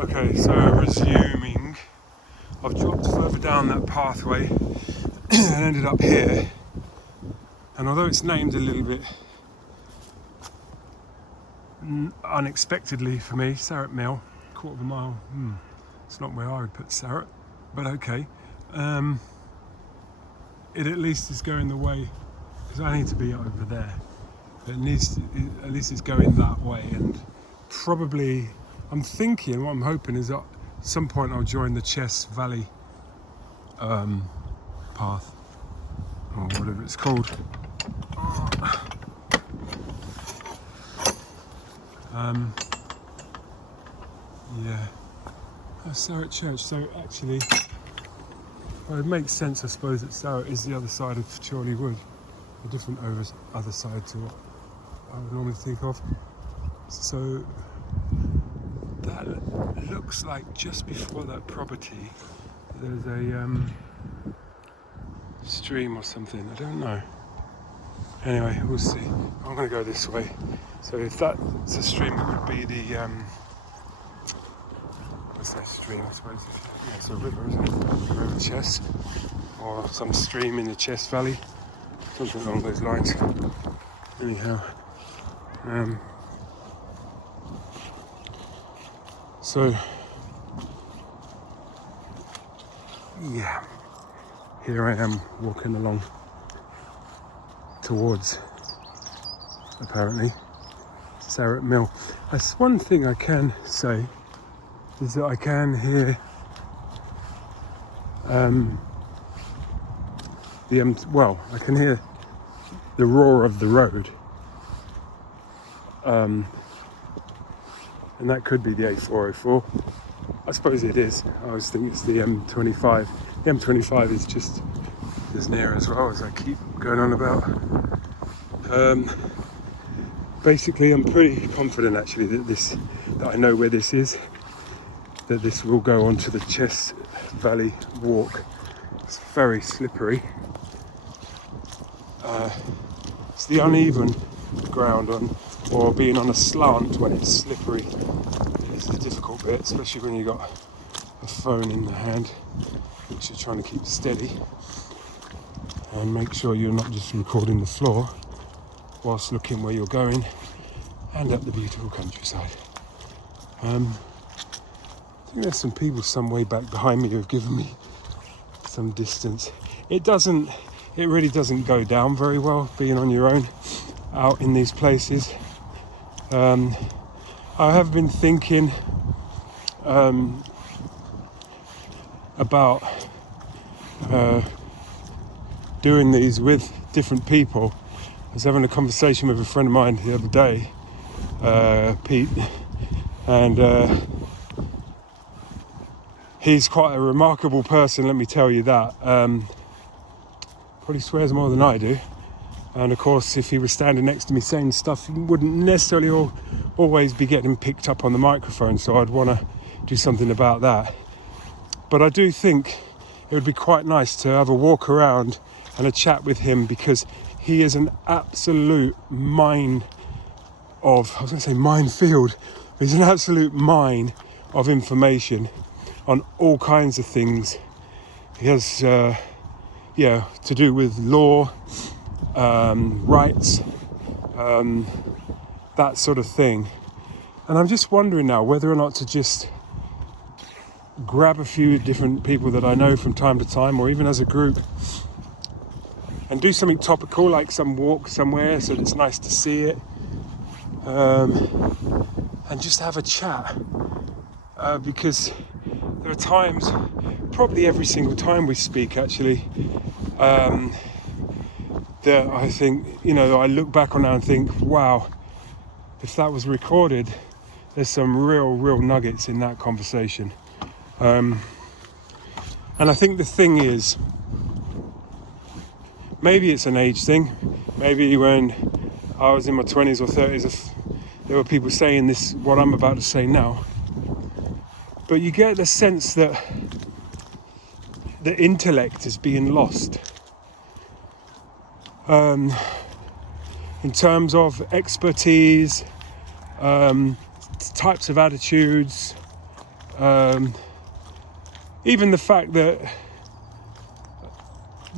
Okay, so resuming, I've dropped further down that pathway and ended up here. And although it's named a little bit unexpectedly for me, Sarrett Mill, quarter of a mile, it's not where I would put Sarrett, but okay. It at least is going the way, because I need to be over there. At least it's going that way, and probably, I'm thinking, what I'm hoping is at some point I'll join the Chess Valley path, or whatever it's called. Yeah, Sarrett Church. So actually, well, it makes sense, I suppose, that Sarrett is the other side of Chorleywood, a different other side to what I would normally think of. So that looks like just before that property, there's a stream or something. I don't know. Anyway, we'll see. I'm going to go this way. So if that's a stream, it would be the what's that stream? I suppose it's a river, isn't it? The River Chess, or some stream in the Chess Valley, something along those lines. Anyhow, so yeah, here I am walking along towards, apparently, Sarrett Mill. That's one thing I can say, is that I can hear I can hear the roar of the road, and that could be the A404. I suppose it is. I always think it's the M25. The M25 is just as near as well, as I keep going on about. Basically, I'm pretty confident actually that I know where this is. That this will go onto the Chess Valley walk. It's very slippery. It's the uneven ground or being on a slant when it's slippery. It's the difficult bit, especially when you've got a phone in the hand, which you're trying to keep steady. And make sure you're not just recording the floor whilst looking where you're going and at the beautiful countryside. I think there's some people some way back behind me who have given me some distance. It really doesn't go down very well being on your own out in these places. I have been thinking about doing these with different people. I was having a conversation with a friend of mine the other day, Pete, and he's quite a remarkable person, let me tell you that. Probably swears more than I do. And of course, if he was standing next to me saying stuff, he wouldn't necessarily always be getting picked up on the microphone, so I'd want to do something about that. But I do think it would be quite nice to have a walk around and a chat with him, because he is an absolute minefield. He's an absolute mine of information on all kinds of things. He has, to do with law, rights, that sort of thing. And I'm just wondering now whether or not to just grab a few different people that I know from time to time, or even as a group, and do something topical, like some walk somewhere so that it's nice to see it, and just have a chat, because there are times, probably every single time we speak actually, that I think, I look back on that and think, wow, if that was recorded, there's some real nuggets in that conversation. And I think the thing is, maybe it's an age thing. Maybe when I was in my 20s or 30s, there were people saying this, what I'm about to say now. But you get the sense that the intellect is being lost. In terms of expertise, types of attitudes, Even the fact that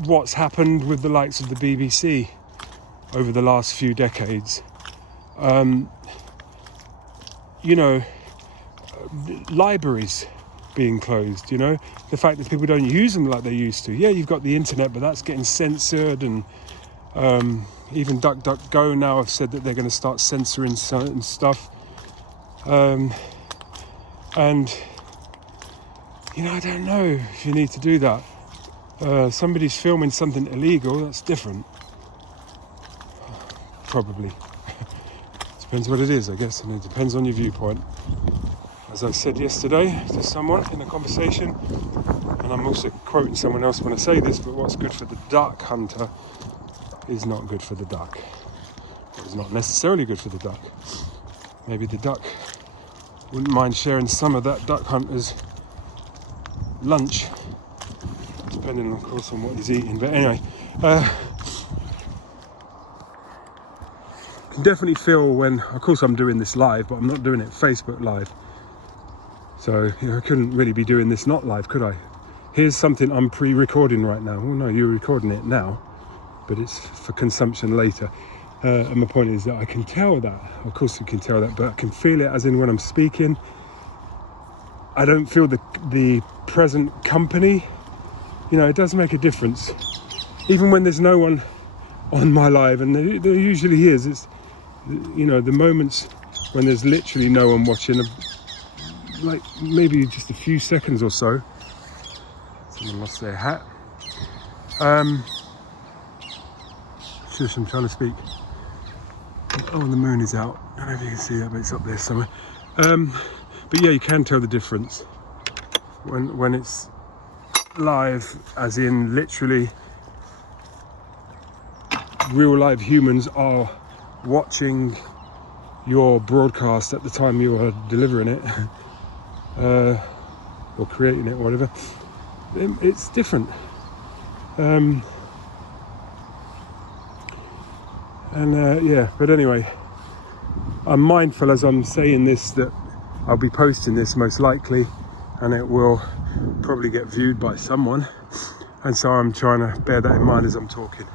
what's happened with the likes of the BBC over the last few decades, libraries being closed, the fact that people don't use them like they used to. Yeah, you've got the internet, but that's getting censored, and even DuckDuckGo now have said that they're going to start censoring certain stuff. And I don't know if you need to do that. Somebody's filming something illegal, that's different. Probably. Depends what it is, I guess, and it depends on your viewpoint. As I said yesterday to someone in a conversation, and I'm also quoting someone else when I say this, but what's good for the duck hunter is not good for the duck. It's not necessarily good for the duck. Maybe the duck wouldn't mind sharing some of that duck hunter's lunch, depending, of course, on what he's eating. But anyway, can definitely feel when, of course, I'm doing this live, but I'm not doing it Facebook live. So I couldn't really be doing this not live, could I? Here's something I'm pre-recording right now. Well, no, you're recording it now, but it's for consumption later. And my point is that I can tell that. Of course, you can tell that, but I can feel it as in when I'm speaking. I don't feel the present company. It does make a difference. Even when there's no one on my live, and there usually is, it's, the moments when there's literally no one watching, like maybe just a few seconds or so. Someone lost their hat. Shush, I'm trying to speak. Oh, the moon is out. I don't know if you can see that, but it's up there somewhere. But yeah, you can tell the difference when it's live, as in literally real live humans are watching your broadcast at the time you are delivering it, or creating it, or whatever. It's different. But anyway, I'm mindful as I'm saying this that I'll be posting this most likely, and it will probably get viewed by someone, and so I'm trying to bear that in mind as I'm talking.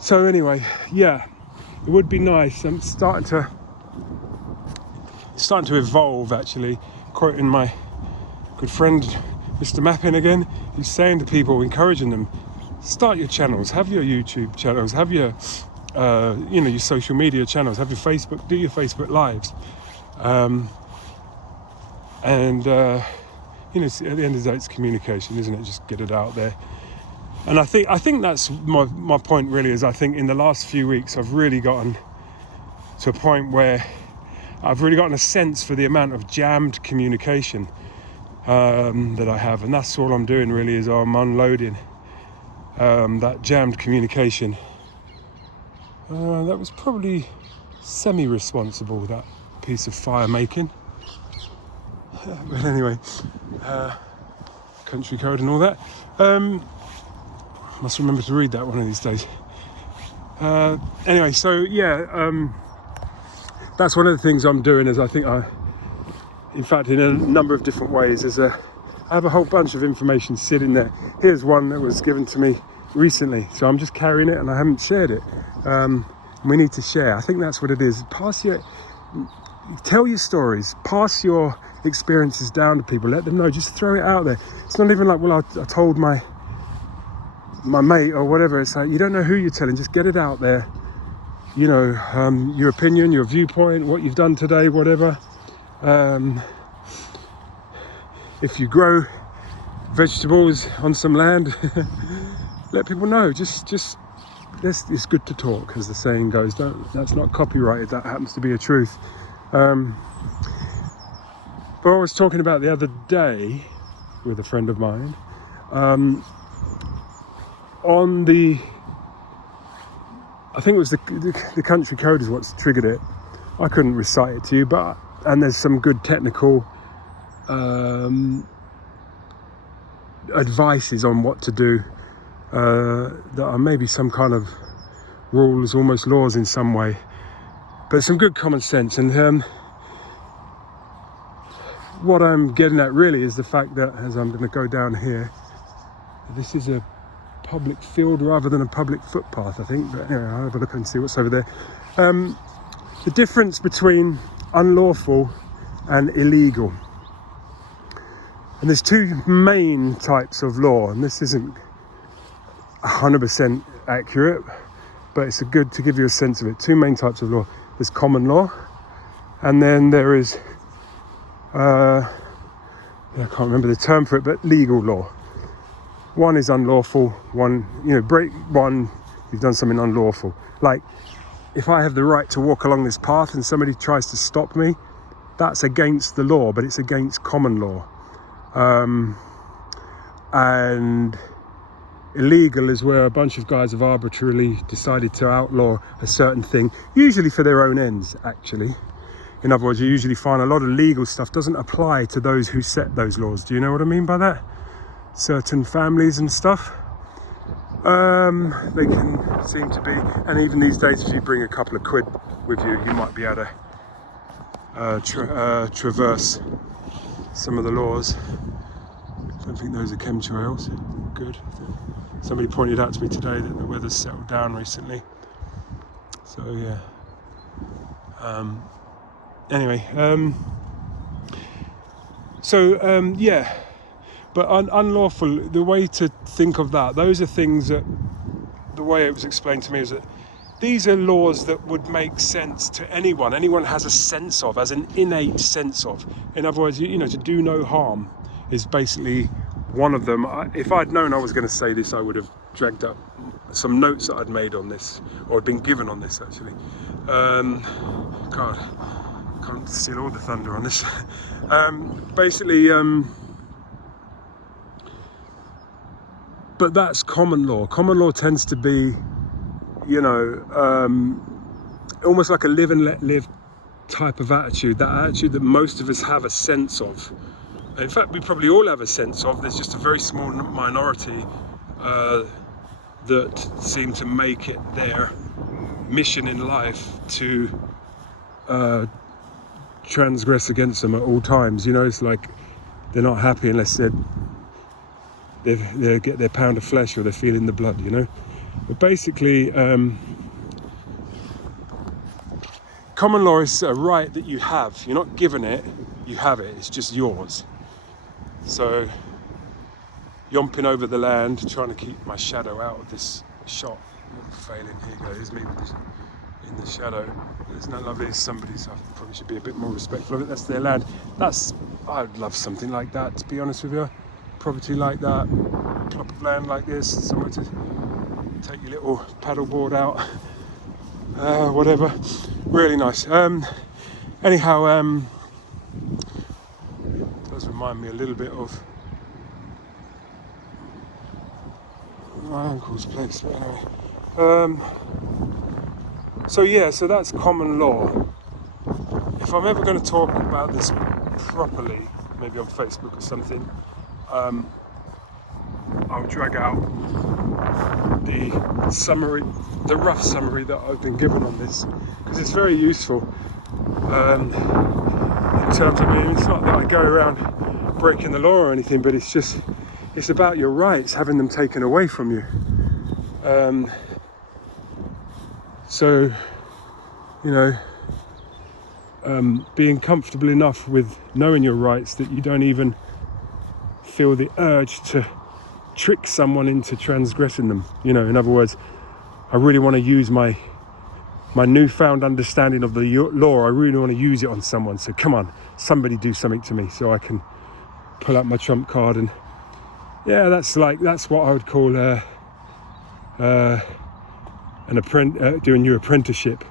So anyway, yeah, it would be nice. I'm starting to evolve, actually. Quoting my good friend Mr. Mappin again, he's saying to people, encouraging them, start your channels, have your YouTube channels, have your your social media channels, have your Facebook, do your Facebook lives, at the end of the day, it's communication, isn't it? Just get it out there. And I think that's my point really, is I think in the last few weeks I've really gotten to a point where I've really gotten a sense for the amount of jammed communication that I have, and that's all I'm doing really, is I'm unloading that jammed communication. That was probably semi-responsible, that piece of fire making. But anyway, country code and all that. Must remember to read that one of these days. Anyway, so yeah, that's one of the things I'm doing, is I think in fact, in a number of different ways, I have a whole bunch of information sitting there. Here's one that was given to me recently, so I'm just carrying it and I haven't shared it. We need to share. I think that's what it is. Tell your stories, pass your experiences down to people, let them know, just throw it out there. It's not even like, well, I told my mate or whatever. It's like, you don't know who you're telling, just get it out there. Your opinion, your viewpoint, what you've done today, whatever. If you grow vegetables on some land, let people know. Just it's good to talk, as the saying goes. That's not copyrighted, that happens to be a truth. But I was talking about the other day with a friend of mine, on the, I think it was the country code is what's triggered it. I couldn't recite it to you, and there's some good technical advices on what to do, that are maybe some kind of rules, almost laws in some way, but some good common sense. And what I'm getting at really is the fact that, as I'm going to go down here, this is a public field rather than a public footpath, I think. But anyway, I'll have a look and see what's over there. The difference between unlawful and illegal. And there's two main types of law, and this isn't 100% accurate, but it's good to give you a sense of it. Two main types of law. There's common law, and then there is, I can't remember the term for it, but legal law. One is unlawful, one, break one, you've done something unlawful. Like, if I have the right to walk along this path and somebody tries to stop me, that's against the law, but it's against common law. And illegal is where a bunch of guys have arbitrarily decided to outlaw a certain thing, usually for their own ends, actually. In other words, you usually find a lot of legal stuff doesn't apply to those who set those laws. Do you know what I mean by that? Certain families and stuff. They can seem to be, and even these days, if you bring a couple of quid with you, you might be able to traverse some of the laws. I don't think those are chemtrails. Good. Somebody pointed out to me today that the weather's settled down recently. So yeah. Anyway. Yeah. But unlawful, the way to think of that, those are things that, the way it was explained to me is that these are laws that would make sense to anyone. Anyone has a sense of, has an innate sense of. In other words, to do no harm is basically one of them. If I'd known I was going to say this, I would have dragged up some notes that I'd made on this, or had been given on this actually. Can't steal all the thunder on this. But that's common law. Common law tends to be, almost like a live and let live type of attitude. That attitude that most of us have a sense of. In fact, we probably all have a sense of. There's just a very small minority that seem to make it their mission in life to transgress against them at all times. It's like they're not happy unless they get their pound of flesh or they're feeling the blood, But basically, common law is a right that you have. You're not given it, you have it. It's just yours. So, yomping over the land, trying to keep my shadow out of this shot. I'm failing. Here goes me in the shadow. It's not lovely as somebody's. I probably should be a bit more respectful of it. That's their land. I'd love something like that, to be honest with you. Property like that, plot of land like this, somewhere to take your little paddleboard out, whatever. Really nice. Anyhow, it does remind me a little bit of my uncle's place. But anyway, so that's common law. If I'm ever going to talk about this properly, maybe on Facebook or something, I'll drag out the rough summary that I've been given on this, because it's very useful in terms of, it's not that I go around breaking the law or anything, but it's about your rights, having them taken away from you. Being comfortable enough with knowing your rights that you don't even feel the urge to trick someone into transgressing them. In other words, I really want to use my newfound understanding of the law. I really want to use it on someone. So come on, somebody do something to me so I can pull out my trump card. And yeah, that's what I would call doing your apprenticeship.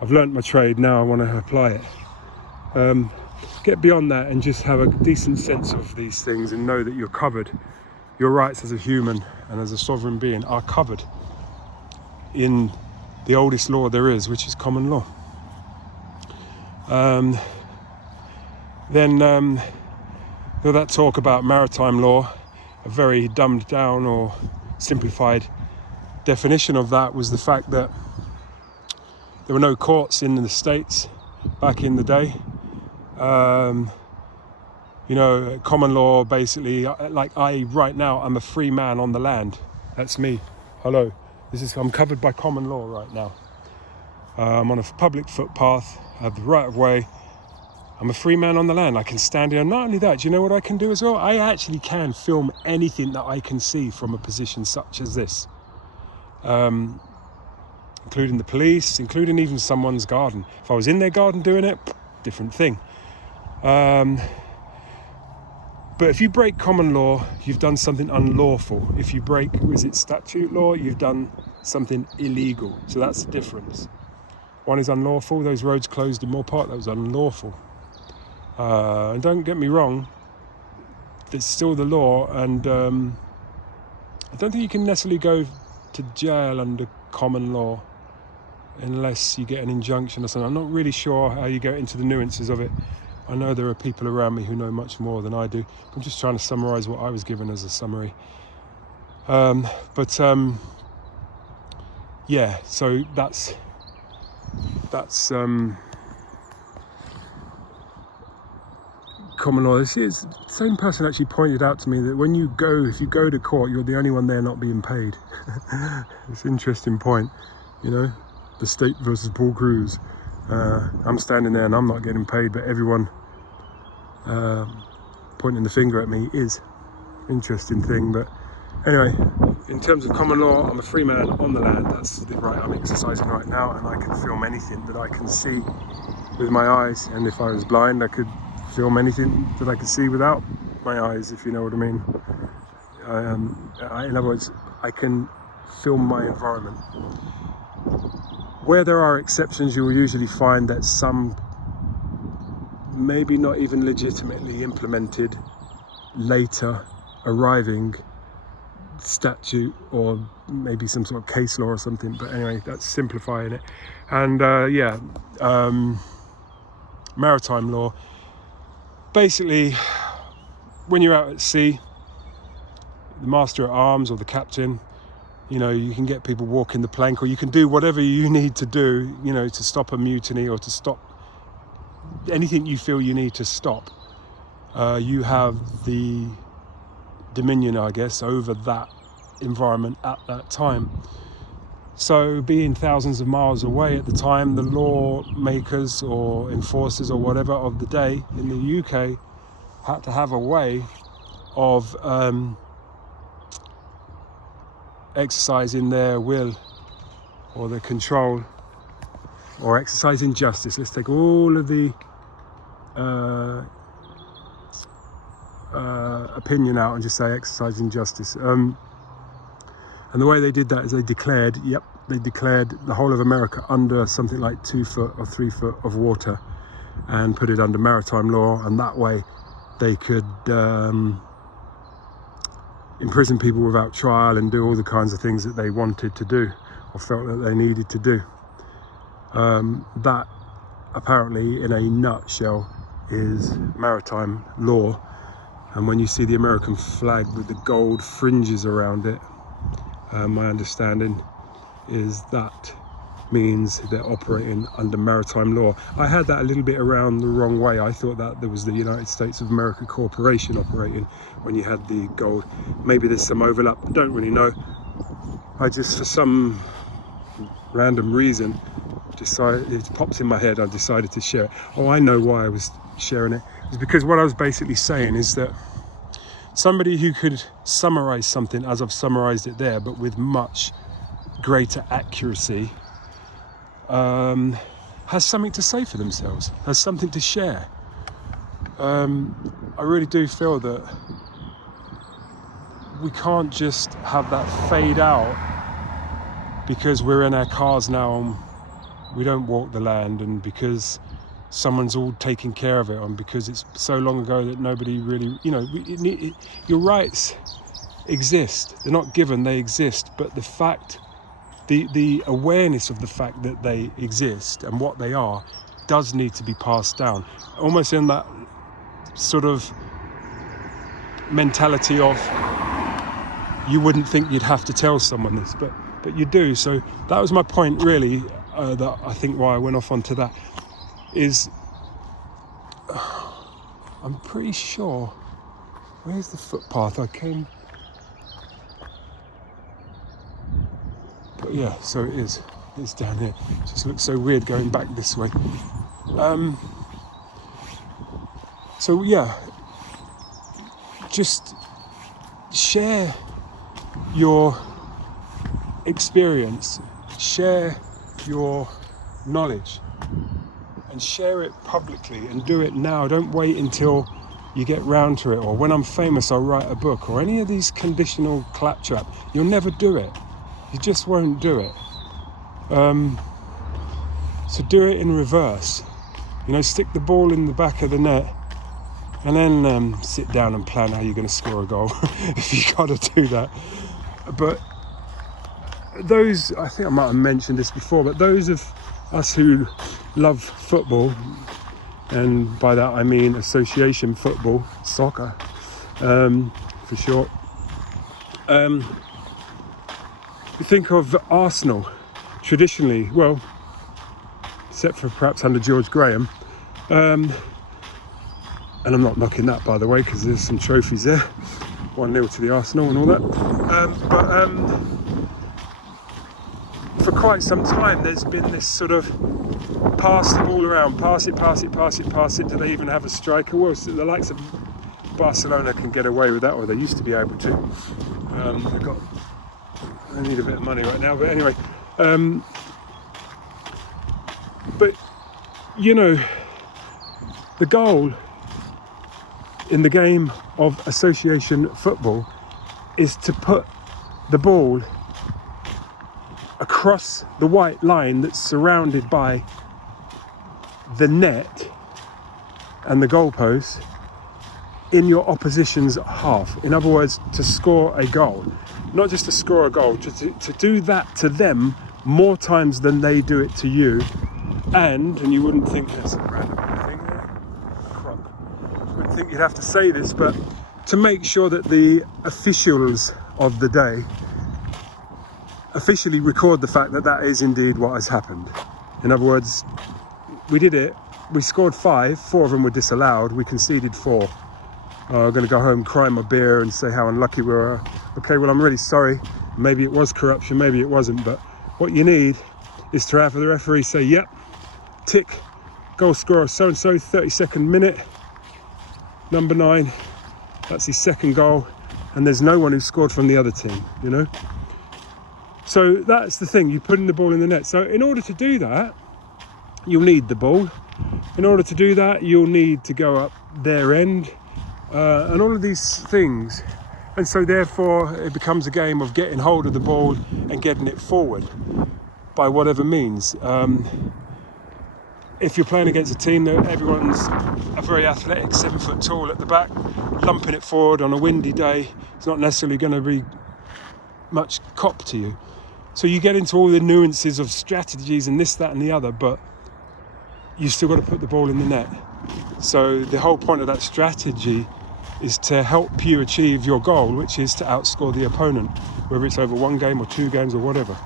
I've learnt my trade, now I want to apply it. Get beyond that and just have a decent sense of these things and know that you're covered. Your rights as a human and as a sovereign being are covered in the oldest law there is, which is common law. Then that talk about maritime law, a very dumbed down or simplified definition of that was the fact that there were no courts in the States back in the day. You know, common law, basically, like right now, I'm a free man on the land. That's me. Hello. I'm covered by common law right now. I'm on a public footpath. I have the right of way. I'm a free man on the land. I can stand here. And not only that, do you know what I can do as well? I actually can film anything that I can see from a position such as this. Including the police, including even someone's garden. If I was in their garden doing it, different thing. But if you break common law, you've done something unlawful. If you break, is it statute law, you've done something illegal. So that's the difference. One is unlawful. Those roads closed in Moore Park, that was unlawful. And don't get me wrong, it's still the law, and I don't think you can necessarily go to jail under common law unless you get an injunction or something. I'm not really sure how you go into the nuances of it. I know there are people around me who know much more than I do. I'm just trying to summarise what I was given as a summary. Yeah, so that's common law. The same person actually pointed out to me that if you go to court, you're the only one there not being paid. It's an interesting point, you know, the state versus Paul Cruz. I'm standing there and I'm not getting paid, but everyone pointing the finger at me is an interesting thing. But anyway, in terms of common law, I'm a free man on the land. That's the right I'm exercising right now, and I can film anything that I can see with my eyes. And if I was blind, I could film anything that I could see without my eyes, if you know what I mean. In other words, I can film my environment. Where there are exceptions, you will usually find that some, maybe not even legitimately implemented, later arriving statute or maybe some sort of case law or something. But anyway, that's simplifying it. And maritime law. Basically, when you're out at sea, the master at arms or the captain, you know, you can get people walking the plank, or you can do whatever you need to do, you know, to stop a mutiny or to stop anything you feel you need to stop. You have the dominion, I guess, over that environment at that time. So being thousands of miles away at the time, the lawmakers or enforcers or whatever of the day in the UK had to have a way of exercising their will or their control or exercising justice. Let's take all of the opinion out and just say exercising justice. And the way they did that is they declared the whole of America under something like 2 foot or 3 foot of water and put it under maritime law, and that way they could imprison people without trial and do all the kinds of things that they wanted to do or felt that they needed to do. That apparently, in a nutshell, is maritime law. And when you see the American flag with the gold fringes around it, my understanding is that means they're operating under maritime law. I had that a little bit around the wrong way. I thought that there was the United States of America Corporation operating when you had the gold. Maybe there's some overlap, I don't really know. I just, for some random reason, decided, it pops in my head, I decided to share it. Oh, I know why I was sharing it. It's because what I was basically saying is that somebody who could summarize something as I've summarized it there, but with much greater accuracy, has something to say for themselves, has something to share. I really do feel that we can't just have that fade out because we're in our cars now and we don't walk the land, and because someone's all taking care of it, and because it's so long ago that nobody really, you know, your rights exist. They're not given, they exist. But the fact, the awareness of the fact that they exist and what they are does need to be passed down. Almost in that sort of mentality of, you wouldn't think you'd have to tell someone this, but you do. So that was my point, really, that I think why I went off onto that is I'm pretty sure, where's the footpath I came? But yeah, so it is. It's down here. It just looks so weird going back this way. So yeah, just share your experience, share your knowledge, and share it publicly, and do it now. Don't wait until you get round to it, or when I'm famous I'll write a book, or any of these conditional claptrap. You'll never do it. You just won't do it. So do it in reverse. You know, stick the ball in the back of the net, and then sit down and plan how you're going to score a goal if you got to do that. But those, I think I might have mentioned this before, but those of us who love football, and by that I mean association football, soccer, for short, you think of Arsenal traditionally, well, except for perhaps under George Graham, and I'm not knocking that, by the way, because there's some trophies there, 1-0 to the Arsenal and all that, but for quite some time there's been this sort of pass the ball around, pass it, do they even have a striker? Well, so the likes of Barcelona can get away with that, or they used to be able to. They need a bit of money right now, but anyway, but you know, the goal in the game of association football is to put the ball across the white line that's surrounded by the net and the goalpost in your opposition's half. In other words, to score a goal. Not just to score a goal, to do that to them more times than they do it to you. And you wouldn't think that's a random thing, you wouldn't think you'd have to say this, but to make sure that the officials of the day officially record the fact that that is indeed what has happened. In other words, we did it, we scored 5, 4 of them were disallowed, we conceded 4. I'm going to go home, cry my beer and say how unlucky we were. Okay, well, I'm really sorry. Maybe it was corruption, maybe it wasn't, but what you need is to have the referee say, yep, tick, goal scorer so-and-so, 32nd minute, number 9, that's his second goal, and there's no one who scored from the other team, you know? So that's the thing, you're putting the ball in the net. So in order to do that, you'll need the ball. In order to do that, you'll need to go up their end, and all of these things. And so therefore it becomes a game of getting hold of the ball and getting it forward by whatever means. If you're playing against a team that everyone's a very athletic, 7 foot tall at the back, lumping it forward on a windy day, it's not necessarily going to be much cop to you. So you get into all the nuances of strategies and this, that and the other, but you still got to put the ball in the net. So the whole point of that strategy is to help you achieve your goal, which is to outscore the opponent, whether it's over 1 game or 2 games or whatever.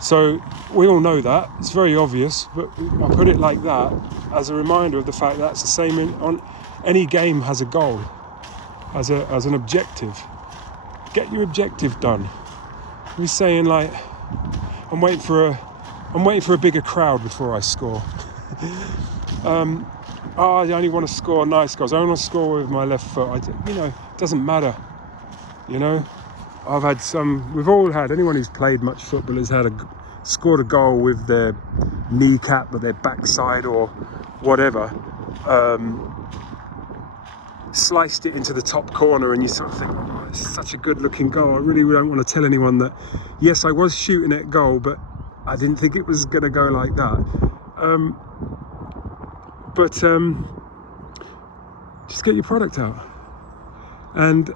So we all know that, it's very obvious, but I put it like that as a reminder of the fact that's the same on any game has a goal, as an objective. Get your objective done. You're saying like, I'm waiting for a bigger crowd before I score. I only want to score nice goals. I only want to score with my left foot. It doesn't matter. You know, we've all had, anyone who's played much football has scored a goal with their kneecap or their backside or whatever, sliced it into the top corner, and you sort of think, oh, it's such a good looking goal. I really don't want to tell anyone that, yes, I was shooting at goal, but I didn't think it was going to go like that. But just get your product out. And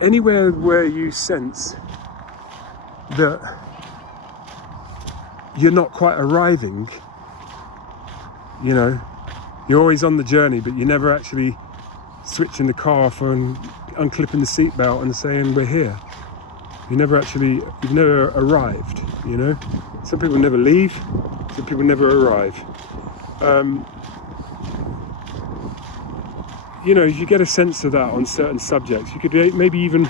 anywhere where you sense that you're not quite arriving, you know, you're always on the journey, but you're never actually switching the car off and unclipping the seatbelt and saying, we're here. You've never arrived, you know. Some people never leave, some people never arrive. you know, you get a sense of that on certain subjects. You could maybe even,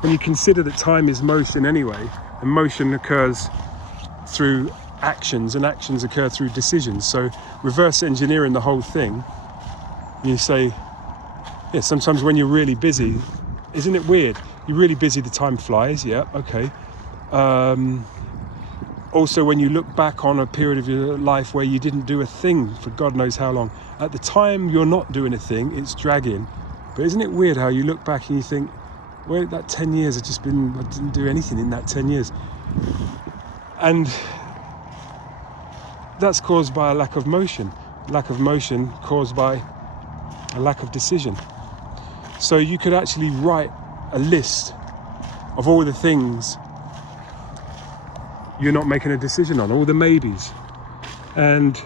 when you consider that time is motion anyway, and motion occurs through actions, and actions occur through decisions. So reverse engineering the whole thing, you say, yeah, sometimes when you're really busy, isn't it weird? You're really busy, the time flies, yeah, okay. Also, when you look back on a period of your life where you didn't do a thing for God knows how long, at the time you're not doing a thing, it's dragging. But isn't it weird how you look back and you think, well, that 10 years I didn't do anything in that 10 years. And that's caused by a lack of motion. Lack of motion caused by a lack of decision. So you could actually write a list of all the things you're not making a decision on, all the maybes, and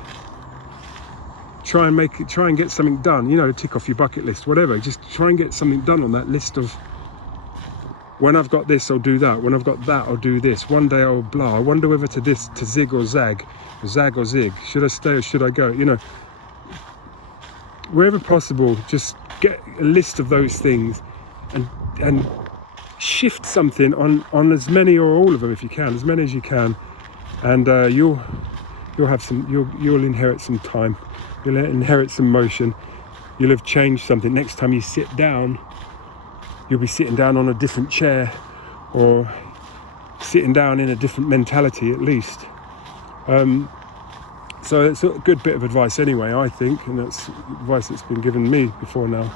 try and get something done, you know, tick off your bucket list, whatever. Just try and get something done on that list of, when I've got this, I'll do that. When I've got that, I'll do this. One day I'll blah. I wonder whether to zig or zag, or zag or zig. Should I stay or should I go? You know, wherever possible, just get a list of those things and shift something on as many or all of them if you can, as many as you can, and you'll inherit some time, you'll inherit some motion, you'll have changed something. Next time you sit down, you'll be sitting down on a different chair, or sitting down in a different mentality at least. So it's a good bit of advice anyway, I think, and that's advice that's been given me before now.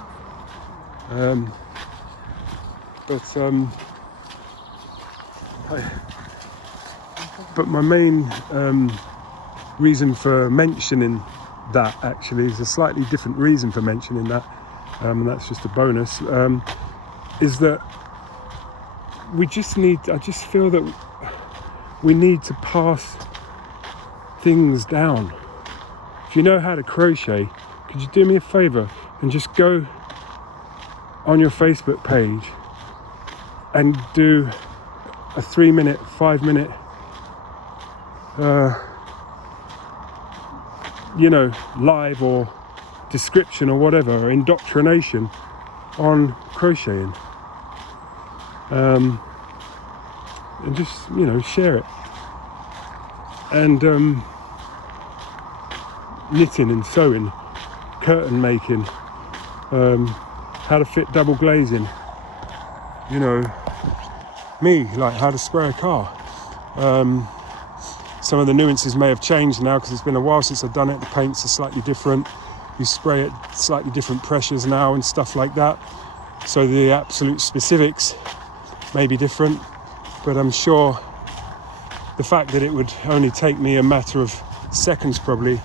But my main reason for mentioning that actually is a slightly different reason for mentioning that, and that's just a bonus, is that I just feel that we need to pass things down. If you know how to crochet, could you do me a favour and just go on your Facebook page and do a 3-minute, 5-minute, live or description or whatever, or indoctrination on crocheting, and just, share it. And knitting and sewing, curtain making, how to fit double glazing, like how to spray a car. Some of the nuances may have changed now because it's been a while since I've done it. The paints are slightly different. You spray it slightly different pressures now and stuff like that. So the absolute specifics may be different, but I'm sure the fact that it would only take me a matter of seconds probably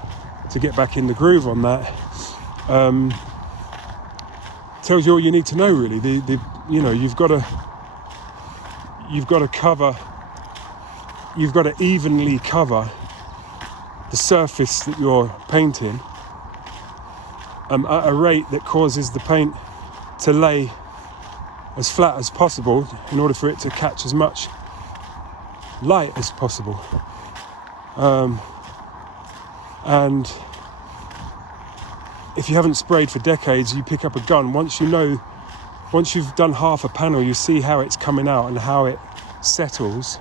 to get back in the groove on that tells you all you need to know, really. You've got to evenly cover the surface that you're painting at a rate that causes the paint to lay as flat as possible in order for it to catch as much light as possible. And if you haven't sprayed for decades, you pick up a gun. Once you've done half a panel, you see how it's coming out and how it settles.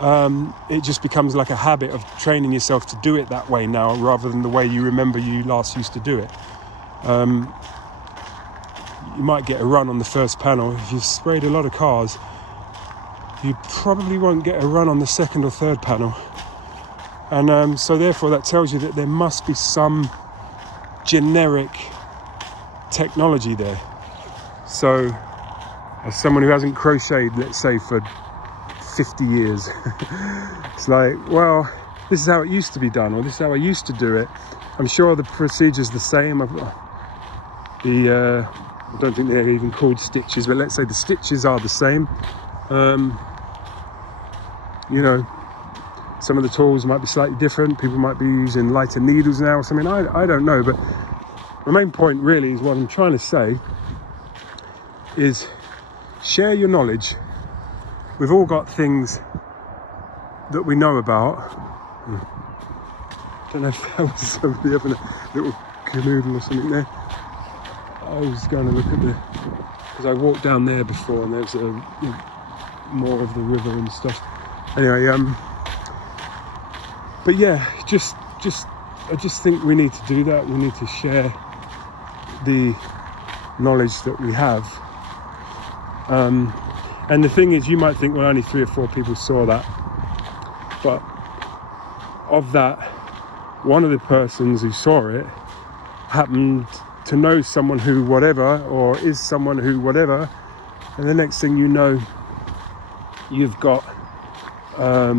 It just becomes like a habit of training yourself to do it that way now, rather than the way you remember you last used to do it. You might get a run on the first panel. If you've sprayed a lot of cars, you probably won't get a run on the second or third panel. And so therefore that tells you that there must be some generic technology there. So as someone who hasn't crocheted, let's say, for 50 years, it's like, well, this is how it used to be done, or this is how I used to do it. I'm sure the procedure's the same. I don't think they're even called stitches, but let's say the stitches are the same. Some of the tools might be slightly different. People might be using lighter needles now or something. I don't know, but my main point really is, what I'm trying to say is, share your knowledge. We've all got things that we know about. I don't know if that was somebody having a little canoodle or something there. I was going to look at because I walked down there before, and there's more of the river and stuff. Anyway, but yeah, I just think we need to do that. We need to share the knowledge that we have. And the thing is, you might think, well, only 3 or 4 people saw that, but of that, one of the persons who saw it happened to know someone who whatever, or is someone who whatever, and the next thing you know, you've got a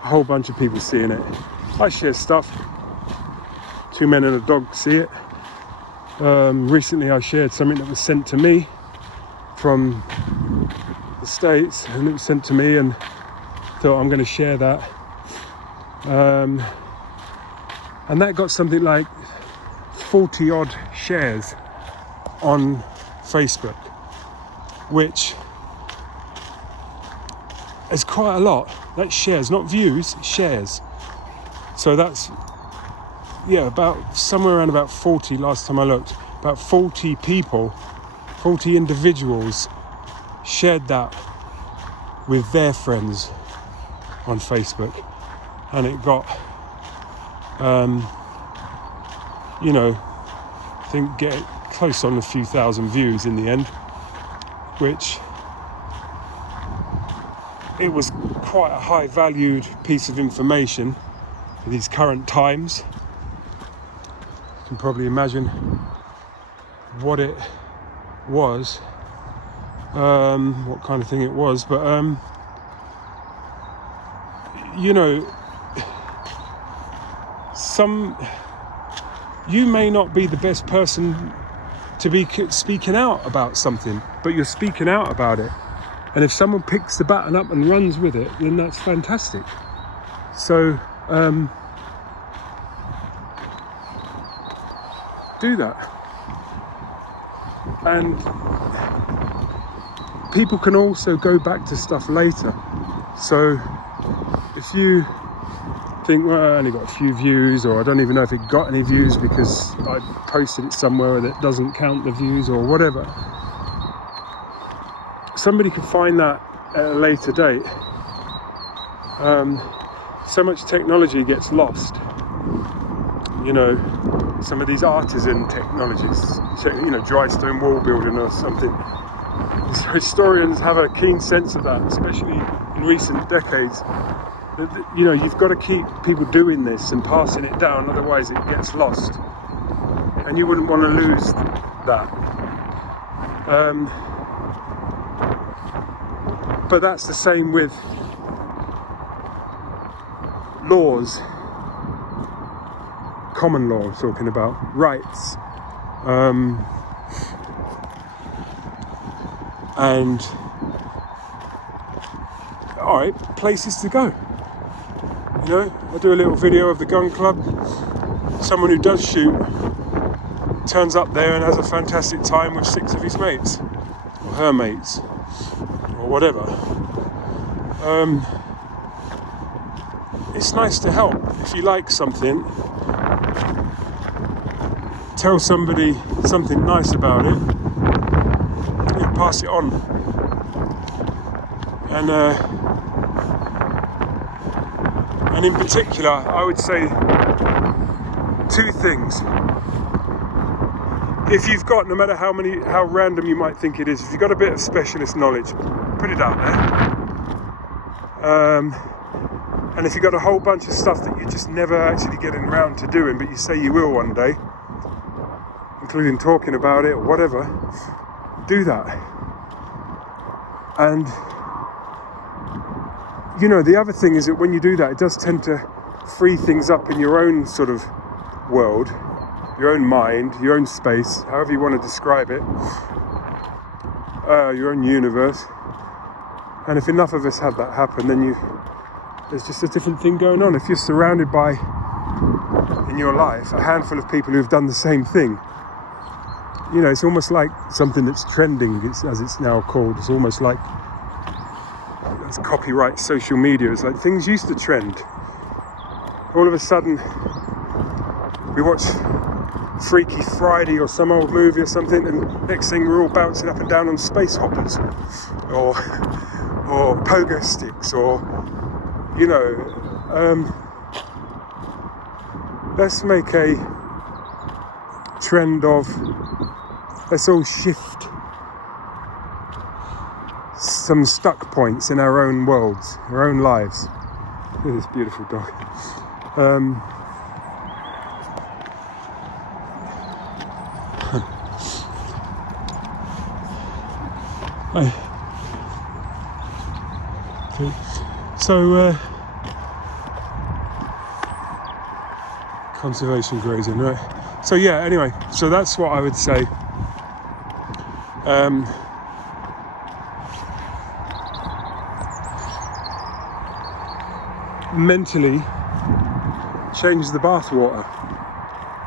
whole bunch of people seeing it. I share stuff. 2 men and a dog see it. Recently I shared something that was sent to me from the States, and it was sent to me, and thought I'm going to share that. And that got something like 40 odd shares on Facebook, which is quite a lot. That's shares, not views, shares. So that's, about somewhere around about 40 last time I looked. About 40 people, 40 individuals shared that with their friends on Facebook, and it got I think get close on a few thousand views in the end, which it was quite a high valued piece of information for these current times. You can probably imagine what it was, what kind of thing it was, but you may not be the best person to be speaking out about something, but you're speaking out about it. And if someone picks the baton up and runs with it, then that's fantastic. So do that. And people can also go back to stuff later. So if you think, well, I only got a few views, or I don't even know if it got any views because I posted it somewhere that doesn't count the views, or whatever, somebody could find that at a later date. So much technology gets lost. Some of these artisan technologies, dry stone wall building or something. Historians have a keen sense of that, especially in recent decades. You've got to keep people doing this and passing it down, otherwise it gets lost. And you wouldn't want to lose that. But that's the same with laws. Common law, I'm talking about rights. And alright, places to go. I do a little video of the gun club. Someone who does shoot turns up there and has a fantastic time with 6 of his mates, or her mates, or whatever. It's nice to help. If you like something, tell somebody something nice about it, pass it on. And in particular, I would say 2 things. If you've got, no matter how random you might think it is, if you've got a bit of specialist knowledge, put it out there. And if you've got a whole bunch of stuff that you're just never actually getting around to doing, but you say you will one day, including talking about it or whatever, do that. And the other thing is that when you do that, it does tend to free things up in your own sort of world, your own mind, your own space, however you want to describe it, your own universe. And if enough of us have that happen, then there's just a different thing going on. If you're surrounded by, in your life, a handful of people who've done the same thing, it's almost like something that's trending, as it's now called. It's almost like it's copyright social media. It's like things used to trend. All of a sudden, we watch Freaky Friday or some old movie or something, and next thing we're all bouncing up and down on space hoppers or pogo sticks, or let's make a trend of, let's all shift some stuck points in our own worlds, our own lives. Look at this beautiful dog. So conservation grazing, right? So yeah, anyway, so that's what I would say. Mentally change the bathwater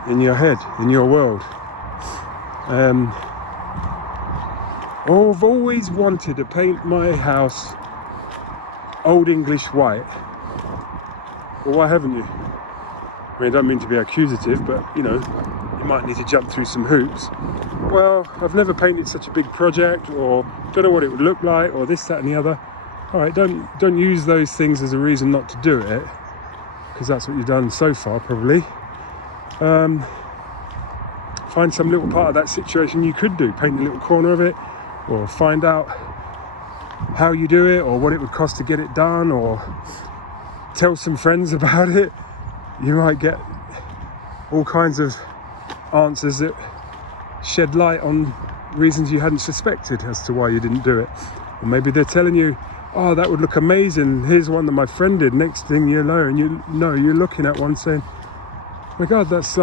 in your head, in your world. I've always wanted to paint my house Old English white. Well, why haven't you? I mean, I don't mean to be accusative, but you might need to jump through some hoops. Well, I've never painted such a big project, or don't know what it would look like, or this, that and the other. All right, don't use those things as a reason not to do it, because that's what you've done so far, probably. Find some little part of that situation you could do, paint a little corner of it, or find out how you do it, or what it would cost to get it done, or tell some friends about it. You might get all kinds of answers that shed light on reasons you hadn't suspected as to why you didn't do it. Or maybe they're telling you, oh, that would look amazing, here's one that my friend did. Next thing you know, and you're looking at one saying, oh my God, that's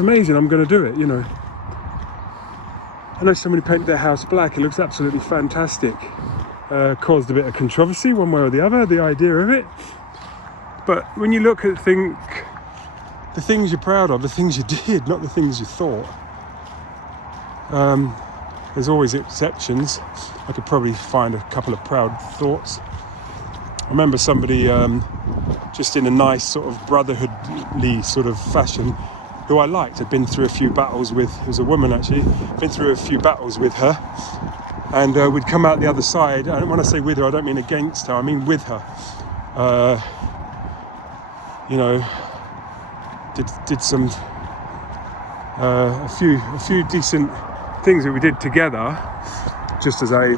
amazing, I'm going to do it, I know somebody painted their house black, it looks absolutely fantastic. Caused a bit of controversy one way or the other, the idea of it. But when you look at the things you're proud of, the things you did, not the things you thought, there's always exceptions. I could probably find a couple of proud thoughts. I remember somebody just in a nice sort of brotherhoodly sort of fashion, who I liked, had been through a few battles with, it was a woman actually, been through a few battles with her, and we'd come out the other side. And when I say with her, I don't mean against her, I mean with her. Did some a few decent things that we did together, just as a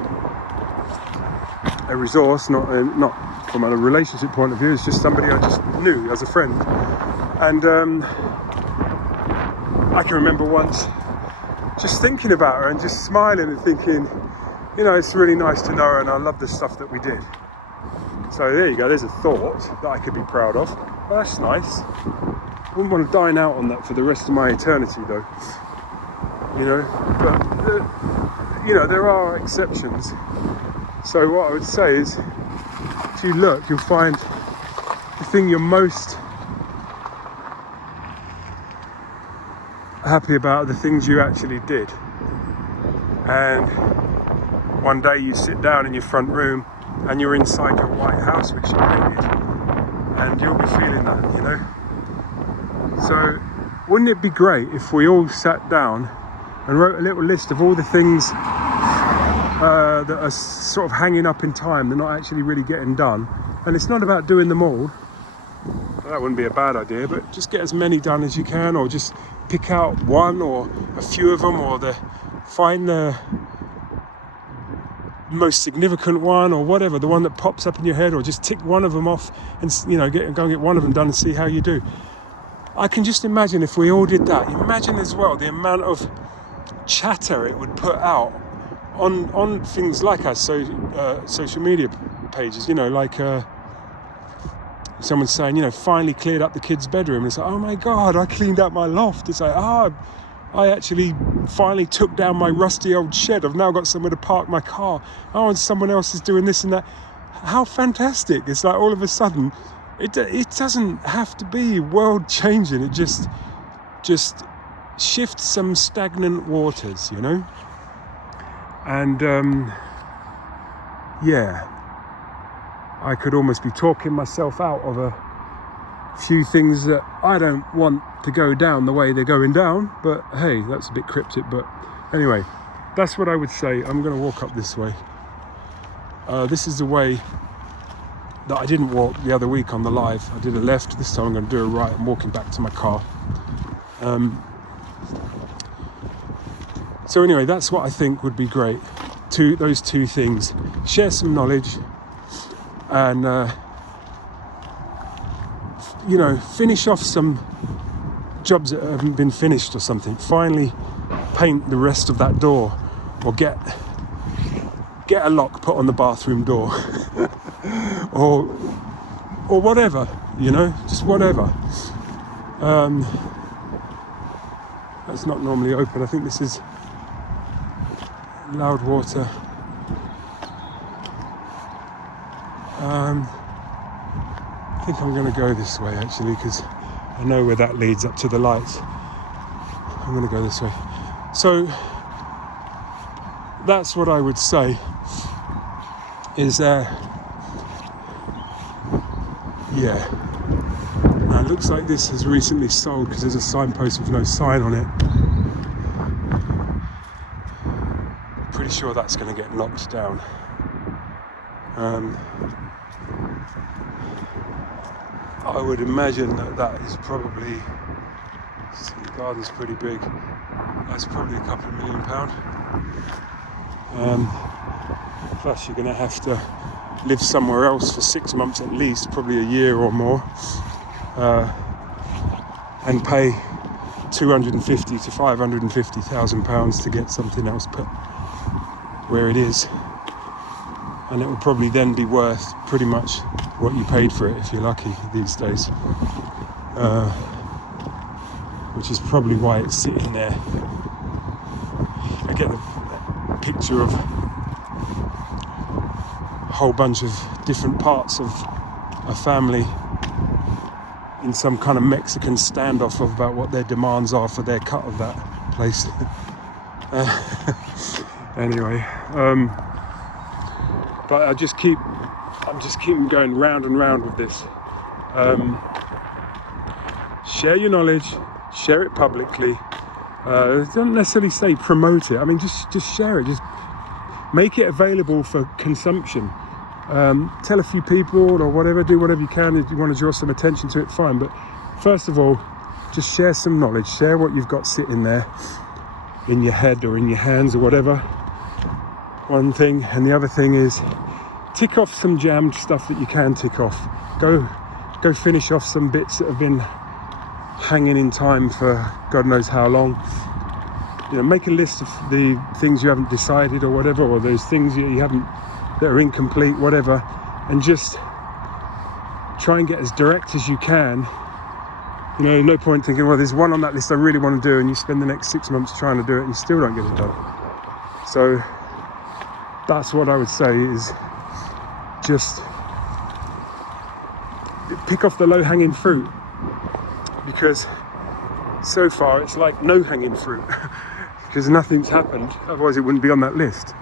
resource, not from a relationship point of view. It's just somebody I just knew as a friend. And I can remember once just thinking about her and just smiling and thinking, it's really nice to know her, and I love the stuff that we did. So there you go, there's a thought that I could be proud of. Well, that's nice. I wouldn't want to dine out on that for the rest of my eternity though. But there are exceptions. So what I would say is, if you look, you'll find the thing you're most happy about, the things you actually did. And one day you sit down in your front room and you're inside your white house which you painted, and you'll be feeling that, So wouldn't it be great if we all sat down and wrote a little list of all the things that are sort of hanging up in time, they're not actually really getting done. And it's not about doing them all. That wouldn't be a bad idea, but just get as many done as you can, or just pick out one or a few of them, or find the most significant one, or whatever, the one that pops up in your head, or just tick one of them off and go and get one of them done and see how you do. I can just imagine if we all did that. Imagine as well the amount of chatter it would put out on things like our social media pages, like someone saying, finally cleared up the kids' bedroom. It's like, oh my God, I cleaned out my loft. It's like, I actually finally took down my rusty old shed. I've now got somewhere to park my car. Oh, and someone else is doing this and that. How fantastic. It's like all of a sudden, it doesn't have to be world changing. It just shifts some stagnant waters, And I could almost be talking myself out of few things that I don't want to go down the way they're going down, but hey, that's a bit cryptic. But anyway, that's what I would say. I'm going to walk up this way. This is the way that I didn't walk the other week on the live. I did a left. This time I'm going to do a right. I'm walking back to my car. So anyway, that's what I think would be great. Those two things. Share some knowledge and, finish off some jobs that haven't been finished or something. Finally paint the rest of that door, or get a lock put on the bathroom door. or whatever, just whatever. That's not normally open. I think this is loud water. I think I'm going to go this way actually, because I know where that leads up to the lights. I'm going to go this way. So that's what I would say is now it looks like this has recently sold because there's a signpost with no sign on it. Pretty sure that's going to get knocked down. I would imagine that is probably, the garden's pretty big, that's probably a couple of £1 million. Plus you're going to have to live somewhere else for 6 months at least, probably a year or more, and pay 250 to 550,000 pounds to get something else put where it is, and it will probably then be worth pretty much what you paid for it if you're lucky these days, which is probably why it's sitting there. I get the picture of a whole bunch of different parts of a family in some kind of Mexican standoff about what their demands are for their cut of that place. Anyway, but I'm just keep going round and round with this. Share your knowledge, share it publicly. Don't necessarily say promote it. I mean, just share it. Just make it available for consumption. Tell a few people or whatever. Do whatever you can. If you want to draw some attention to it, fine. But first of all, just share some knowledge. Share what you've got sitting there in your head or in your hands or whatever. One thing, and the other thing is tick off some jammed stuff that you can tick off. Go finish off some bits that have been hanging in time for God knows how long. Make a list of the things you haven't decided or whatever, or those things you haven't, that are incomplete, whatever, and just try and get as direct as you can. No point thinking, well, there's one on that list I really want to do, and you spend the next 6 months trying to do it and you still don't get it done. So that's what I would say, is just pick off the low-hanging fruit, because so far it's like no hanging fruit because nothing's happened, otherwise it wouldn't be on that list.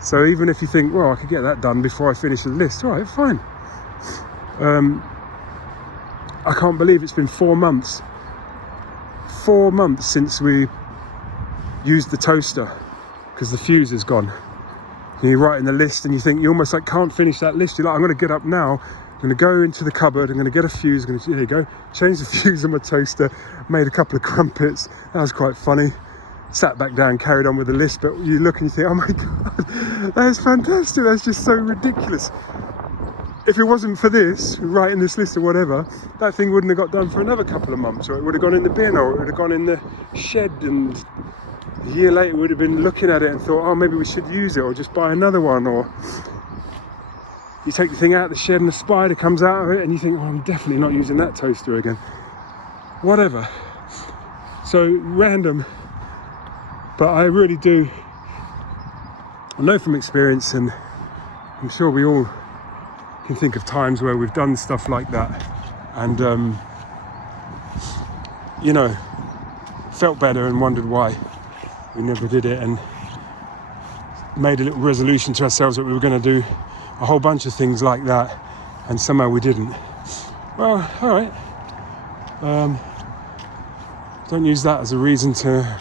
So even if you think, well, I could get that done before I finish the list, all right, fine. I can't believe it's been 4 months. 4 months since we used the toaster because the fuse is gone. And you're writing the list and you think you almost like can't finish that list. You're like, I'm going to get up now. I'm going to go into the cupboard. I'm going to get a fuse. There you go. Change the fuse on my toaster. Made a couple of crumpets. That was quite funny. Sat back down, carried on with the list. But you look and you think, oh my God, that is fantastic. That's just so ridiculous. If it wasn't for this, writing this list or whatever, that thing wouldn't have got done for another couple of months, or it would have gone in the bin, or it would have gone in the shed, and a year later we would have been looking at it and thought, oh, maybe we should use it, or just buy another one. Or you take the thing out of the shed and a spider comes out of it and you think, oh, I'm definitely not using that toaster again. Whatever. So random, but I really do, I know from experience, and I'm sure we all can think of times where we've done stuff like that and felt better and wondered why we never did it, and made a little resolution to ourselves that we were going to do a whole bunch of things like that, and somehow we didn't. Well, all right. Don't use that as a reason to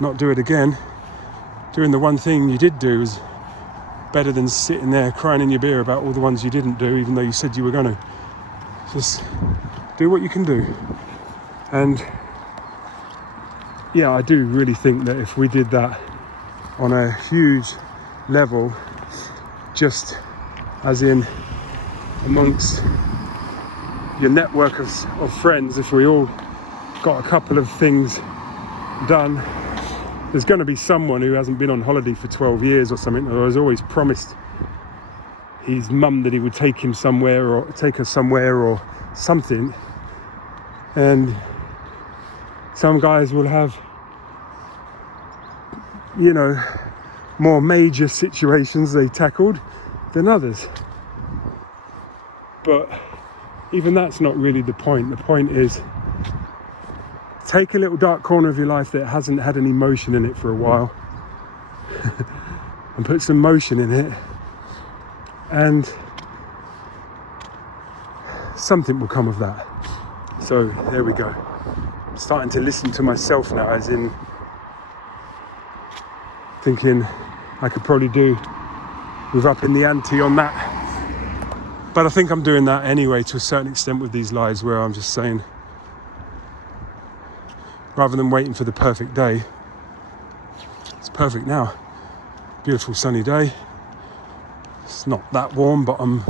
not do it again. Doing the one thing you did do is better than sitting there crying in your beer about all the ones you didn't do, even though you said you were going to. Just do what you can do. And yeah, I do really think that if we did that on a huge level, just as in amongst your network of friends, if we all got a couple of things done, there's going to be someone who hasn't been on holiday for 12 years or something, or has always promised his mum that he would take him somewhere or take her somewhere or something, and some guys will have, you know, more major situations they tackled than others. But even that's not really the point. The point is, take a little dark corner of your life that hasn't had any motion in it for a while and put some motion in it, and something will come of that. So there we go. I'm starting to listen to myself now, as in thinking I could probably do with upping the ante on that. But I think I'm doing that anyway to a certain extent with these lives, where I'm just saying, rather than waiting for the perfect day, it's perfect now. Beautiful sunny day. It's not that warm, but I'm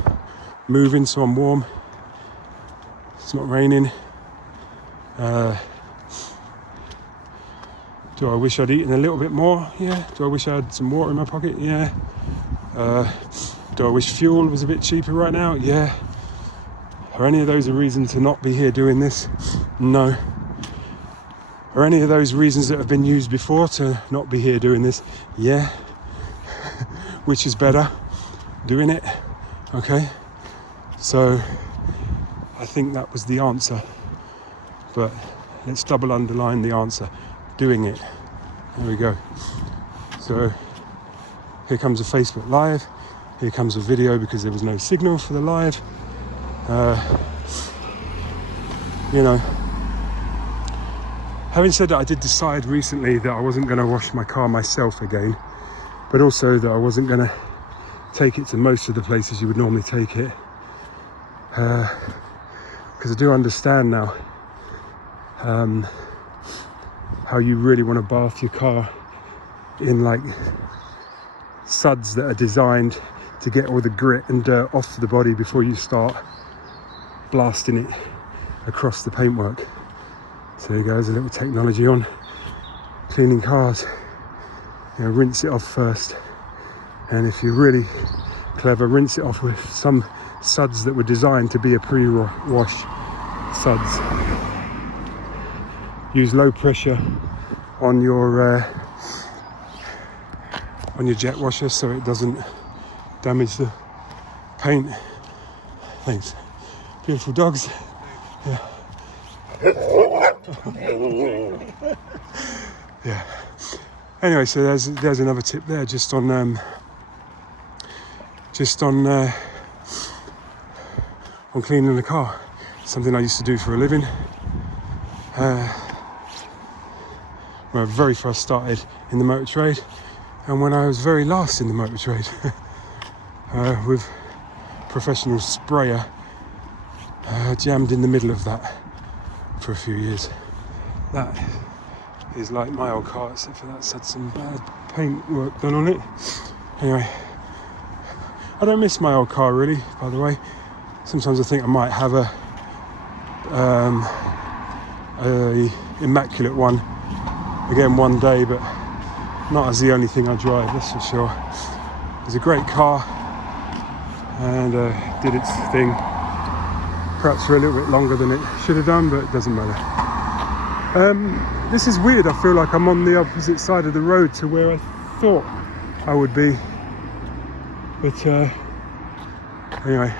moving, so I'm warm. It's not raining. Do I wish I'd eaten a little bit more? Yeah. Do I wish I had some water in my pocket? Yeah. Do I wish fuel was a bit cheaper right now? Yeah. Are any of those a reason to not be here doing this? No. Are any of those reasons that have been used before to not be here doing this? Yeah. Which is better? Doing it? Okay. So I think that was the answer. But let's double underline the answer. Doing it. There we go. So here comes a Facebook Live. Here comes a video because there was no signal for the live. You know, having said that, I did decide recently that I wasn't going to wash my car myself again, but also that I wasn't going to take it to most of the places you would normally take it, because I do understand now how you really want to bath your car in like suds that are designed to get all the grit and dirt off the body before you start blasting it across the paintwork. So there goes a little technology on cleaning cars. You know, rinse it off first, and if you're really clever, rinse it off with some suds that were designed to be a pre-wash suds. Use low pressure on your jet washer so it doesn't damage the paint. Thanks. Beautiful dogs. Yeah. Yeah. Anyway, so there's another tip there, just on cleaning the car. Something I used to do for a living. When I very first started in the motor trade, and when I was very last in the motor trade, with professional sprayer jammed in the middle of that for a few years. That is like my old car, except for that's had some bad paint work done on it. Anyway, I don't miss my old car really, by the way. Sometimes I think I might have a immaculate one again one day, but not as the only thing I drive, that's for sure. It's a great car, and did its thing, perhaps for a little bit longer than it should have done, but it doesn't matter. This is weird. I feel like I'm on the opposite side of the road to where I thought I would be, but anyway,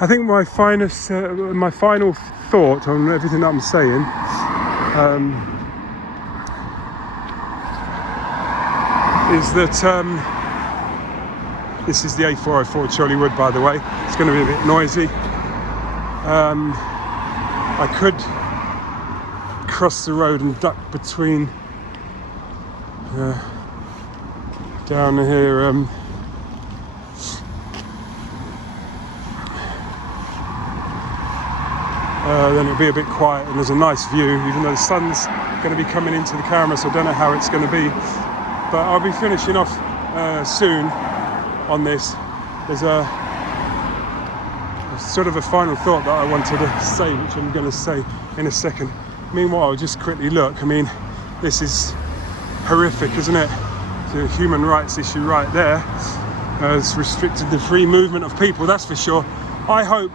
I think my final thought on everything that I'm saying is that this is the A404 Chorleywood, by the way. It's going to be a bit noisy. I could cross the road and duck between down here. Then it'll be a bit quiet and there's a nice view, even though the sun's going to be coming into the camera, so I don't know how it's going to be. But I'll be finishing off soon on this. There's a sort of a final thought that I wanted to say, which I'm going to say in a second. Meanwhile, just quickly look. I mean, this is horrific, isn't it? The human rights issue right there has restricted the free movement of people, that's for sure. I hope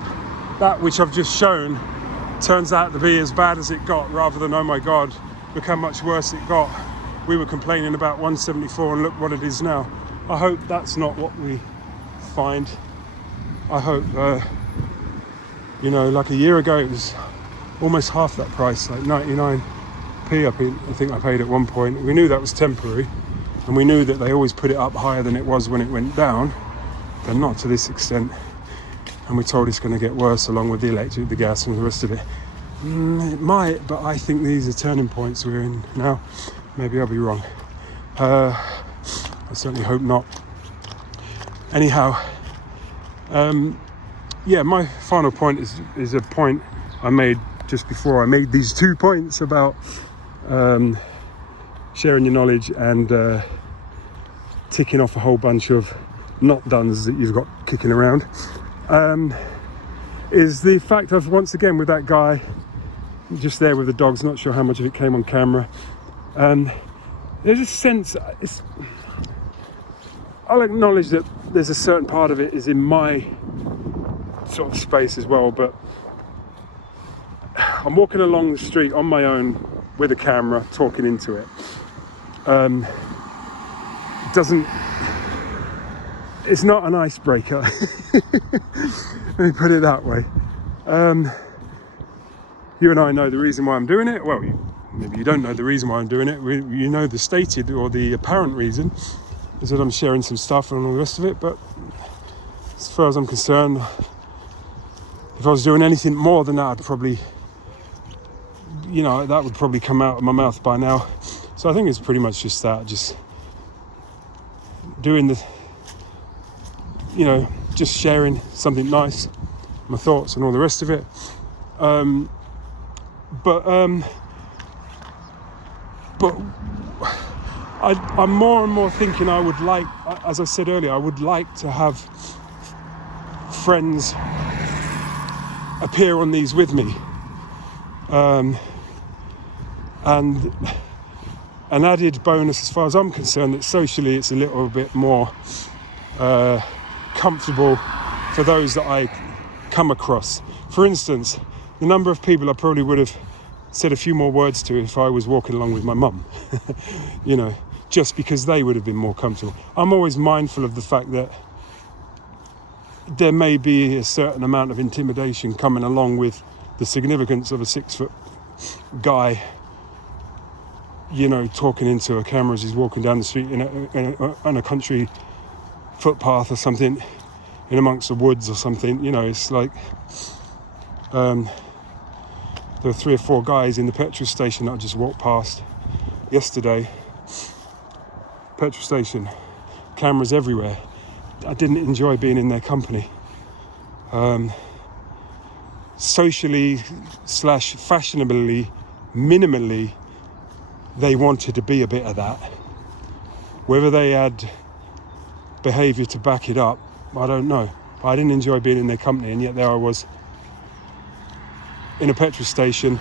that which I've just shown turns out to be as bad as it got, rather than, oh my God, look how much worse it got. We were complaining about 174 and look what it is now. I hope that's not what we find. I hope, you know, like a year ago it was almost half that price, like 99p I think I paid at one point. We knew that was temporary, and we knew that they always put it up higher than it was when it went down, but not to this extent. And we're told it's going to get worse, along with the electric, the gas and the rest of it. It might, but I think these are turning points we're in now. Maybe I'll be wrong. I certainly hope not. Anyhow, yeah, my final point is a point I made just before I made these 2 points about sharing your knowledge and ticking off a whole bunch of not dones that you've got kicking around. Is the fact of, once again, with that guy just there with the dogs, not sure how much of it came on camera, there's a sense, I'll acknowledge that there's a certain part of it is in my sort of space as well, but I'm walking along the street on my own with a camera, talking into it. It's not an icebreaker. Let me put it that way. You and I know the reason why I'm doing it. Well, maybe you don't know the reason why I'm doing it. You know the stated or the apparent reason is that I'm sharing some stuff and all the rest of it. But as far as I'm concerned, if I was doing anything more than that, I'd probably, you know, that would probably come out of my mouth by now. So I think it's pretty much just that, just doing the, you know, just sharing something nice, my thoughts and all the rest of it. But I'm more and more thinking I would like, as I said earlier, I would like to have friends appear on these with me. And an added bonus, as far as I'm concerned, that socially it's a little bit more comfortable for those that I come across. For instance, the number of people I probably would have said a few more words to if I was walking along with my mum, you know, just because they would have been more comfortable. I'm always mindful of the fact that there may be a certain amount of intimidation coming along with the significance of a 6-foot guy, you know, talking into a camera as he's walking down the street in a country footpath or something, in amongst the woods or something. You know, it's like there were 3 or 4 guys in the petrol station that I just walked past yesterday. Petrol station, cameras everywhere. I didn't enjoy being in their company. Socially / fashionably, minimally, they wanted to be a bit of that. Whether they had behaviour to back it up, I don't know. But I didn't enjoy being in their company, and yet there I was in a petrol station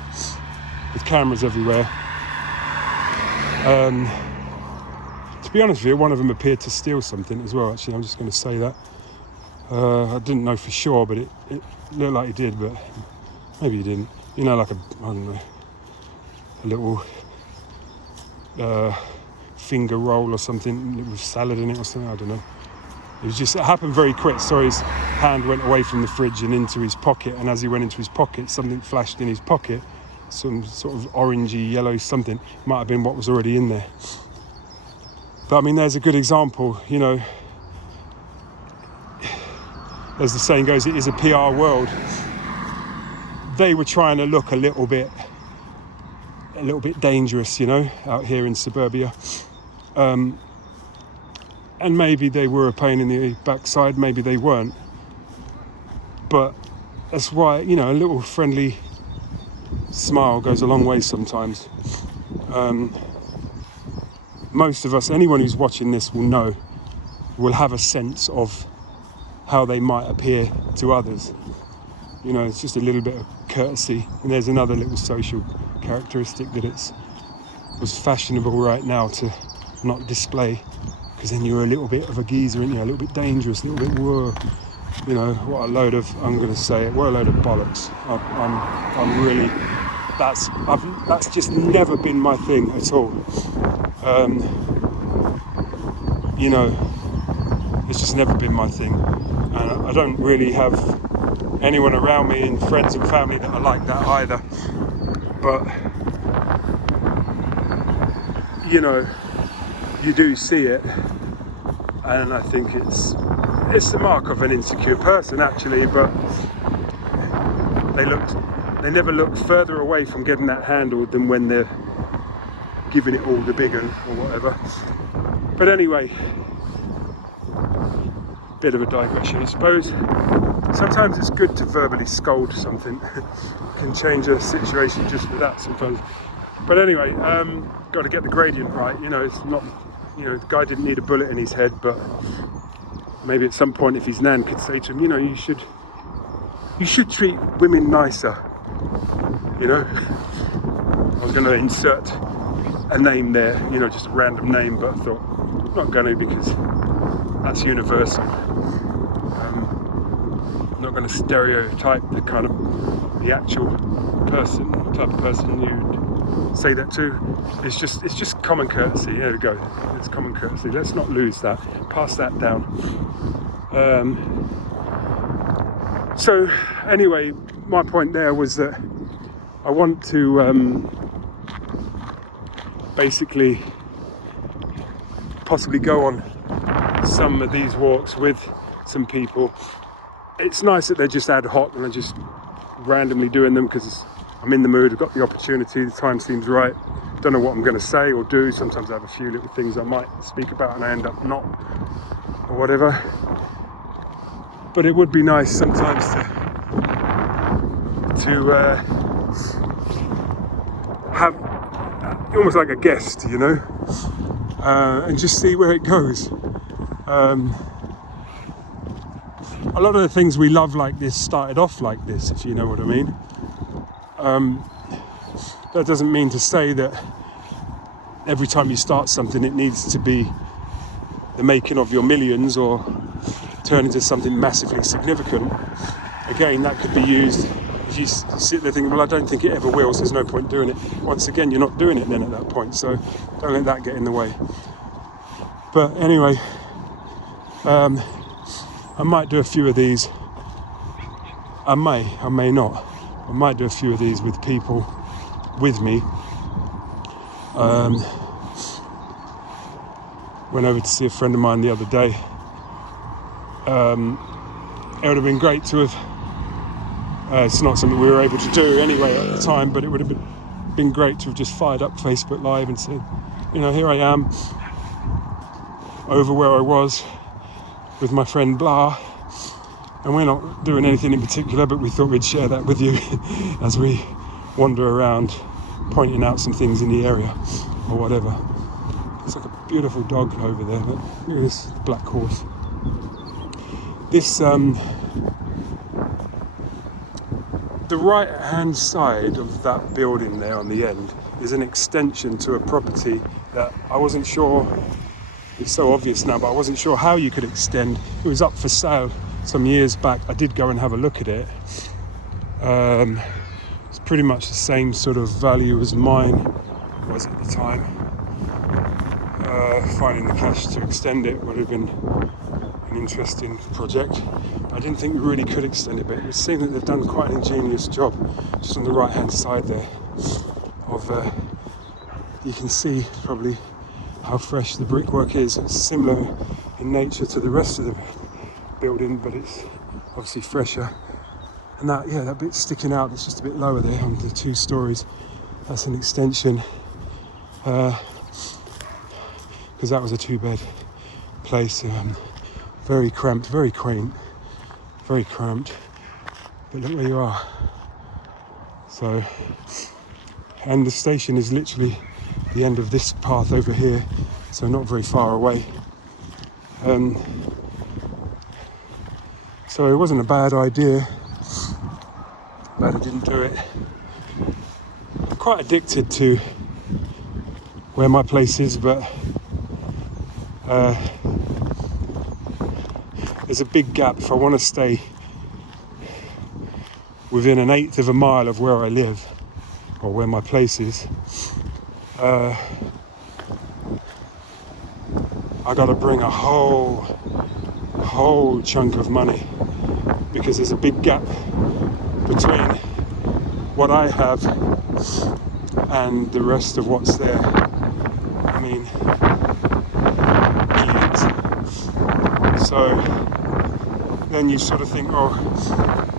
with cameras everywhere. To be honest with you, one of them appeared to steal something as well, actually. I'm just going to say that. I didn't know for sure, but it looked like he did, but maybe he didn't. You know, like a little finger roll or something with salad in it or something, I don't know. It happened very quick. So his hand went away from the fridge and into his pocket, and as he went into his pocket, something flashed in his pocket, some sort of orangey yellow something. Might have been what was already in there. But I mean, there's a good example, you know. As the saying goes, it is a PR world. they were trying to look a little bit dangerous, you know, out here in suburbia. And maybe they were a pain in the backside, maybe they weren't. But that's why, you know, a little friendly smile goes a long way sometimes. Most of us, anyone who's watching this will have a sense of how they might appear to others. You know, it's just a little bit of courtesy. And there's another little social characteristic that was fashionable right now to not display, because then you're a little bit of a geezer, and a little bit dangerous, a little bit whoa. You know, what a load of, I'm going to say it, what a load of bollocks. I'm really, that's just never been my thing at all. You know, it's just never been my thing. And I don't really have anyone around me, and friends and family, that are like that either. But, you know, you do see it, and I think it's the mark of an insecure person, actually. But they never look further away from getting that handled than when they're giving it all the big one or whatever. But anyway, bit of a digression, I suppose. Sometimes it's good to verbally scold something. Can change a situation just for that sometimes. But anyway, got to get the gradient right. You know, it's not, you know, the guy didn't need a bullet in his head, but maybe at some point, if his nan could say to him, you know, you should treat women nicer. You know, I was going to insert a name there, you know, just a random name, but I thought I'm not going to, because that's universal. I'm not going to stereotype the actual person, type of person you'd say that to. It's just common courtesy. There we go. It's common courtesy. Let's not lose that. Pass that down. So anyway, my point there was that I want to basically possibly go on some of these walks with some people. It's nice that they're just ad hoc and I'm just randomly doing them because I'm in the mood, I've got the opportunity, the time seems right. Don't know what I'm going to say or do. Sometimes I have a few little things I might speak about and I end up not, or whatever. But it would be nice sometimes to have almost like a guest, you know, and just see where it goes. A lot of the things we love like this started off like this, if you know what I mean. That doesn't mean to say that every time you start something it needs to be the making of your millions or turn into something massively significant. Again, that could be used if you sit there thinking, well, I don't think it ever will, so there's no point doing it. Once again, you're not doing it then at that point, so don't let that get in the way. But anyway, I might do a few of these. I may not. I might do a few of these with people with me. Went over to see a friend of mine the other day. It would have been great to have, it's not something we were able to do anyway at the time, but it would have been great to have just fired up Facebook Live and said, you know, here I am over where I was with my friend blah, and we're not doing anything in particular, but we thought we'd share that with you as we wander around pointing out some things in the area or whatever. It's like a beautiful dog over there, but look at this black horse. This, the right hand side of that building there on the end is an extension to a property that I wasn't sure, it's so obvious now, but I wasn't sure how you could extend. It was up for sale some years back. I did go and have a look at it. It's pretty much the same sort of value as mine was at the time. Finding the cash to extend it would have been an interesting project. I didn't think we really could extend it, but it would seem that they've done quite an ingenious job just on the right hand side there of you can see probably how fresh the brickwork is. It's similar in nature to the rest of the building, but it's obviously fresher. And that bit sticking out, that's just a bit lower there on the 2 stories. That's an extension. Because that was a 2-bed place. Very cramped, very quaint, very cramped. But look where you are. So, and the station is literally the end of this path over here, so not very far away. So it wasn't a bad idea, but I didn't do it. I'm quite addicted to where my place is, but there's a big gap. If I want to stay within 1/8 of a mile of where I live, or where my place is, I gotta bring a whole chunk of money, because there's a big gap between what I have and the rest of what's there. I mean, millions. So then you sort of think, oh,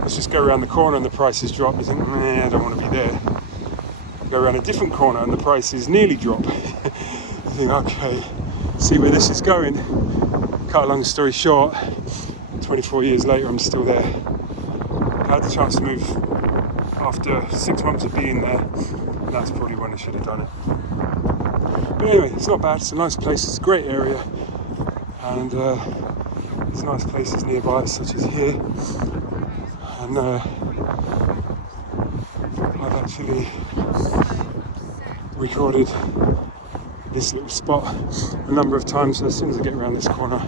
let's just go around the corner and the prices drop. You think, I don't want to be there. Go around a different corner and the prices nearly drop. You think, okay, see where this is going. Cut a long story short, 24 years later, I'm still there. I had the chance to move after 6 months of being there. That's probably when I should have done it. But anyway, it's not bad. It's a nice place. It's a great area. And there's nice places nearby, such as here. And I've actually recorded this little spot a number of times. So as soon as I get around this corner,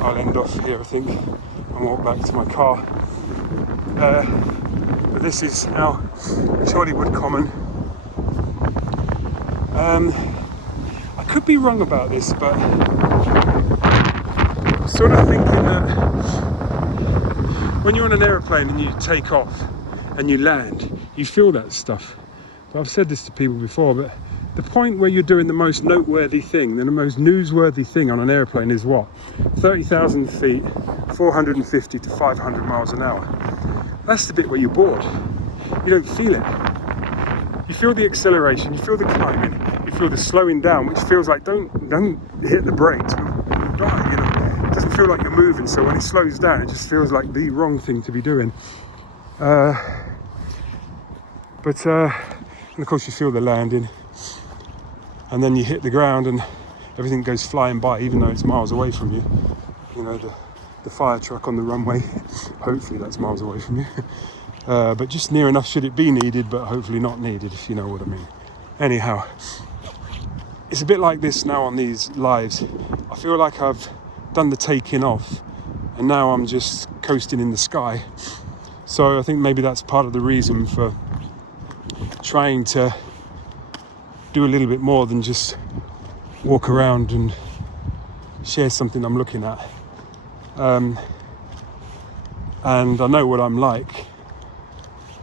I'll end off here, I think, and walk back to my car. But this is now Chorleywood Common. I could be wrong about this, but I'm sort of thinking that when you're on an aeroplane and you take off and you land, you feel that stuff. But I've said this to people before, but the point where you're doing the most noteworthy thing, the most newsworthy thing on an airplane is what? 30,000 feet, 450 to 500 miles an hour. That's the bit where you're bored. You don't feel it. You feel the acceleration, you feel the climbing, you feel the slowing down, which feels like don't hit the brakes. You'll die, you know. It doesn't feel like you're moving, so when it slows down, it just feels like the wrong thing to be doing. And of course you feel the landing, and then you hit the ground and everything goes flying by, even though it's miles away from you. You know, the fire truck on the runway, hopefully that's miles away from you. But just near enough should it be needed, but hopefully not needed, if you know what I mean. Anyhow, it's a bit like this now on these lives. I feel like I've done the taking off and now I'm just coasting in the sky. So I think maybe that's part of the reason for trying to do a little bit more than just walk around and share something I'm looking at. And I know what I'm like.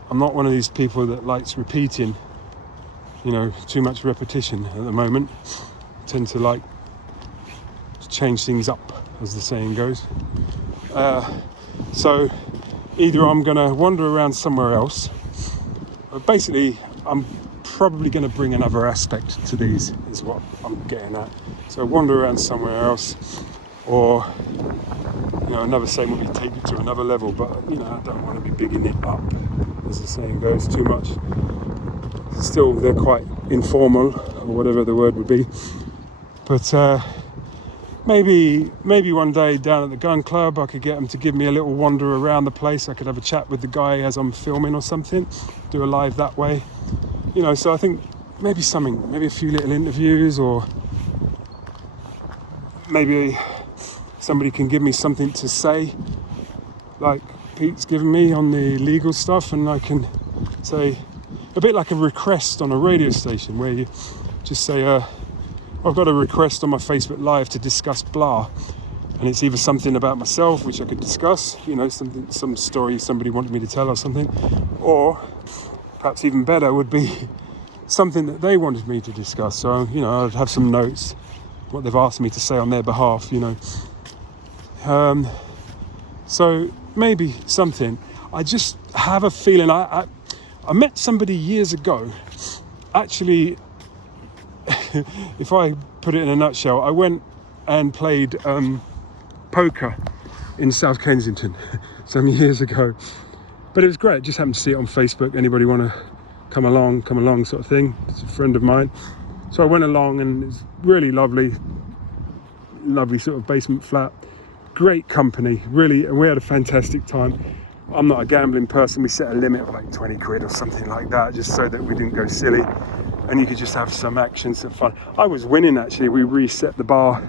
I'm not one of these people that likes repeating, you know, too much repetition at the moment. I tend to like change things up, as the saying goes. So either I'm going to wander around somewhere else, but basically I'm probably going to bring another aspect to these, is what I'm getting at. So wander around somewhere else, or you know, another saying would be take it to another level, but you know, I don't want to be bigging it up, as the saying goes, too much. Still, they're quite informal, or whatever the word would be. But maybe one day down at the gun club, I could get them to give me a little wander around the place. I could have a chat with the guy as I'm filming or something, do a live that way. You know, so I think maybe a few little interviews, or maybe somebody can give me something to say, like Pete's given me on the legal stuff, and I can say, a bit like a request on a radio station, where you just say, I've got a request on my Facebook Live to discuss blah, and it's either something about myself, which I could discuss, you know, some story somebody wanted me to tell or something, or perhaps even better would be something that they wanted me to discuss. So, you know, I'd have some notes, what they've asked me to say on their behalf, you know. So maybe something. I just have a feeling. I met somebody years ago. Actually, if I put it in a nutshell, I went and played poker in South Kensington some years ago. But it was great. Just happened to see it on Facebook. Anybody want to come along sort of thing. It's a friend of mine. So I went along, and it's really lovely sort of basement flat. Great company, really. We had a fantastic time. I'm not a gambling person. We set a limit of like 20 quid or something like that, just so that we didn't go silly. And you could just have some action, some fun. I was winning, actually. We reset the bar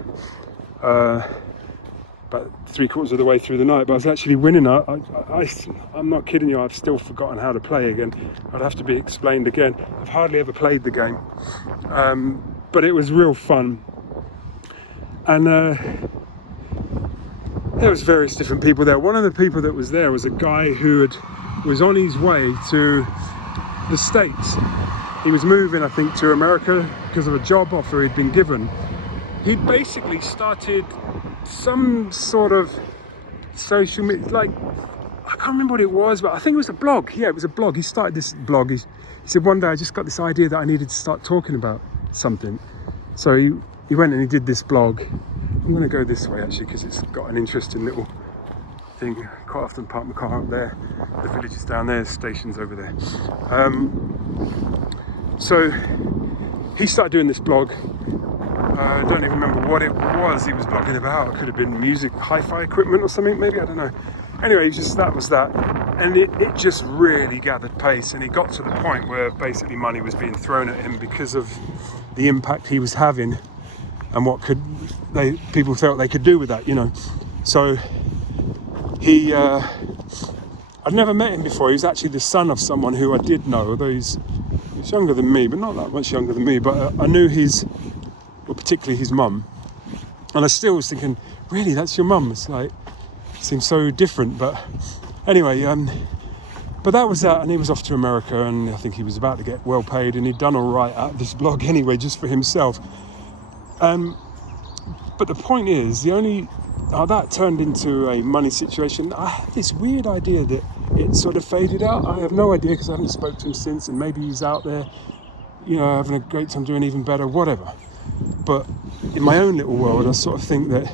about 3/4 of the way through the night, but I was actually winning. I'm not kidding you, I've still forgotten how to play again. I'd have to be explained again. I've hardly ever played the game, but it was real fun. And there was various different people there. One of the people that was there was a guy who was on his way to the States. He was moving, I think, to America because of a job offer he'd been given. He'd basically started some sort of social media, like, I can't remember what it was, but I think it was a blog. Yeah, it was a blog. He started this blog. He said, one day I just got this idea that I needed to start talking about something. So he went and he did this blog. I'm going to go this way, actually, because it's got an interesting little thing. Quite often park my car up there. The village is down there, the station's over there. So he started doing this blog. I don't even remember what it was he was blogging about. It could have been music, hi-fi equipment or something, maybe, I don't know. Anyway, that was that. And it just really gathered pace, and he got to the point where basically money was being thrown at him because of the impact he was having and what people felt they could do with that, you know. So I'd never met him before. He was actually the son of someone who I did know, although he's younger than me, but not that much younger than me. But I knew particularly his mum, and I still was thinking, really, that's your mum? It's like, it seems so different. But anyway, but that was that, and he was off to America, and I think he was about to get well paid, and he'd done all right out of this blog anyway, just for himself. But the point is, that turned into a money situation. I had this weird idea that it sort of faded out. I have no idea, because I haven't spoken to him since, and maybe he's out there, you know, having a great time, doing even better, whatever. But in my own little world, I sort of think that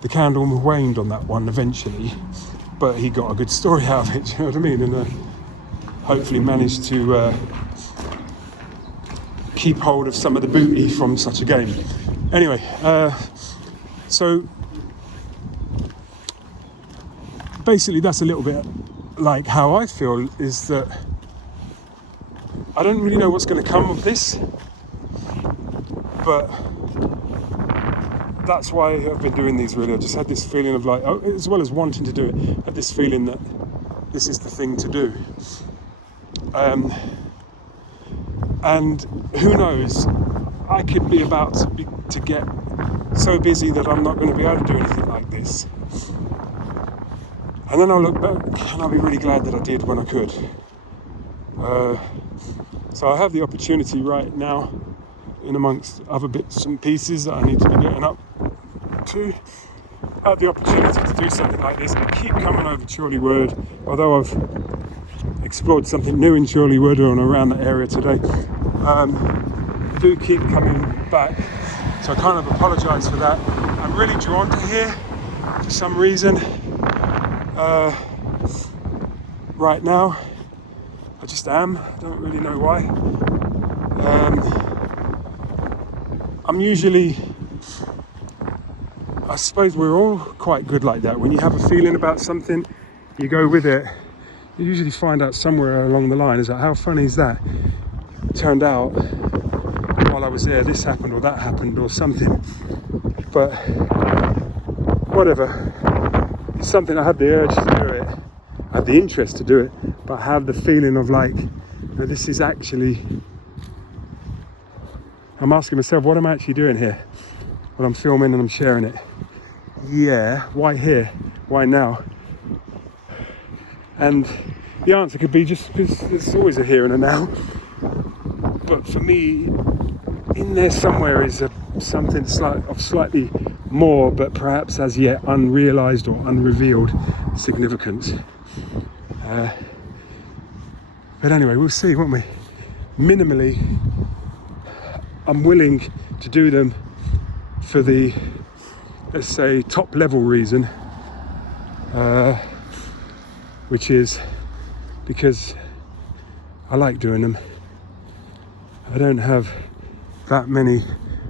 the candle waned on that one eventually, but he got a good story out of it, do you know what I mean? And hopefully managed to keep hold of some of the booty from such a game. Anyway, so basically that's a little bit like how I feel, is that I don't really know what's going to come of this, but that's why I've been doing these, really. I just had this feeling of like, as well as wanting to do it, I had this feeling that this is the thing to do. And who knows, I could be about to get so busy that I'm not going to be able to do anything like this. And then I'll look back and I'll be really glad that I did when I could. So I have the opportunity right now, in amongst other bits and pieces that I need to be getting up to, I have the opportunity to do something like this. I keep coming over Chorleywood, although I've explored something new in Chorleywood and around that area today. I do keep coming back, so I kind of apologise for that. I'm really drawn to here for some reason. Right now, I just am. I don't really know why. I'm usually, I suppose we're all quite good like that. When you have a feeling about something, you go with it. You usually find out somewhere along the line, is that, how funny is that? It turned out, while I was there, this happened or that happened or something. But whatever. It's something, I had the urge to do it. I had the interest to do it. But I have the feeling of like, you know, this is actually, I'm asking myself, what am I actually doing here? When I'm filming and I'm sharing it. Yeah, why here? Why now? And the answer could be just because there's always a here and a now. But for me, in there somewhere is something slightly more, but perhaps as yet unrealised or unrevealed. significance. But anyway, we'll see, won't we? Minimally, I'm willing to do them for the, let's say, top level reason, which is because I like doing them. I don't have that many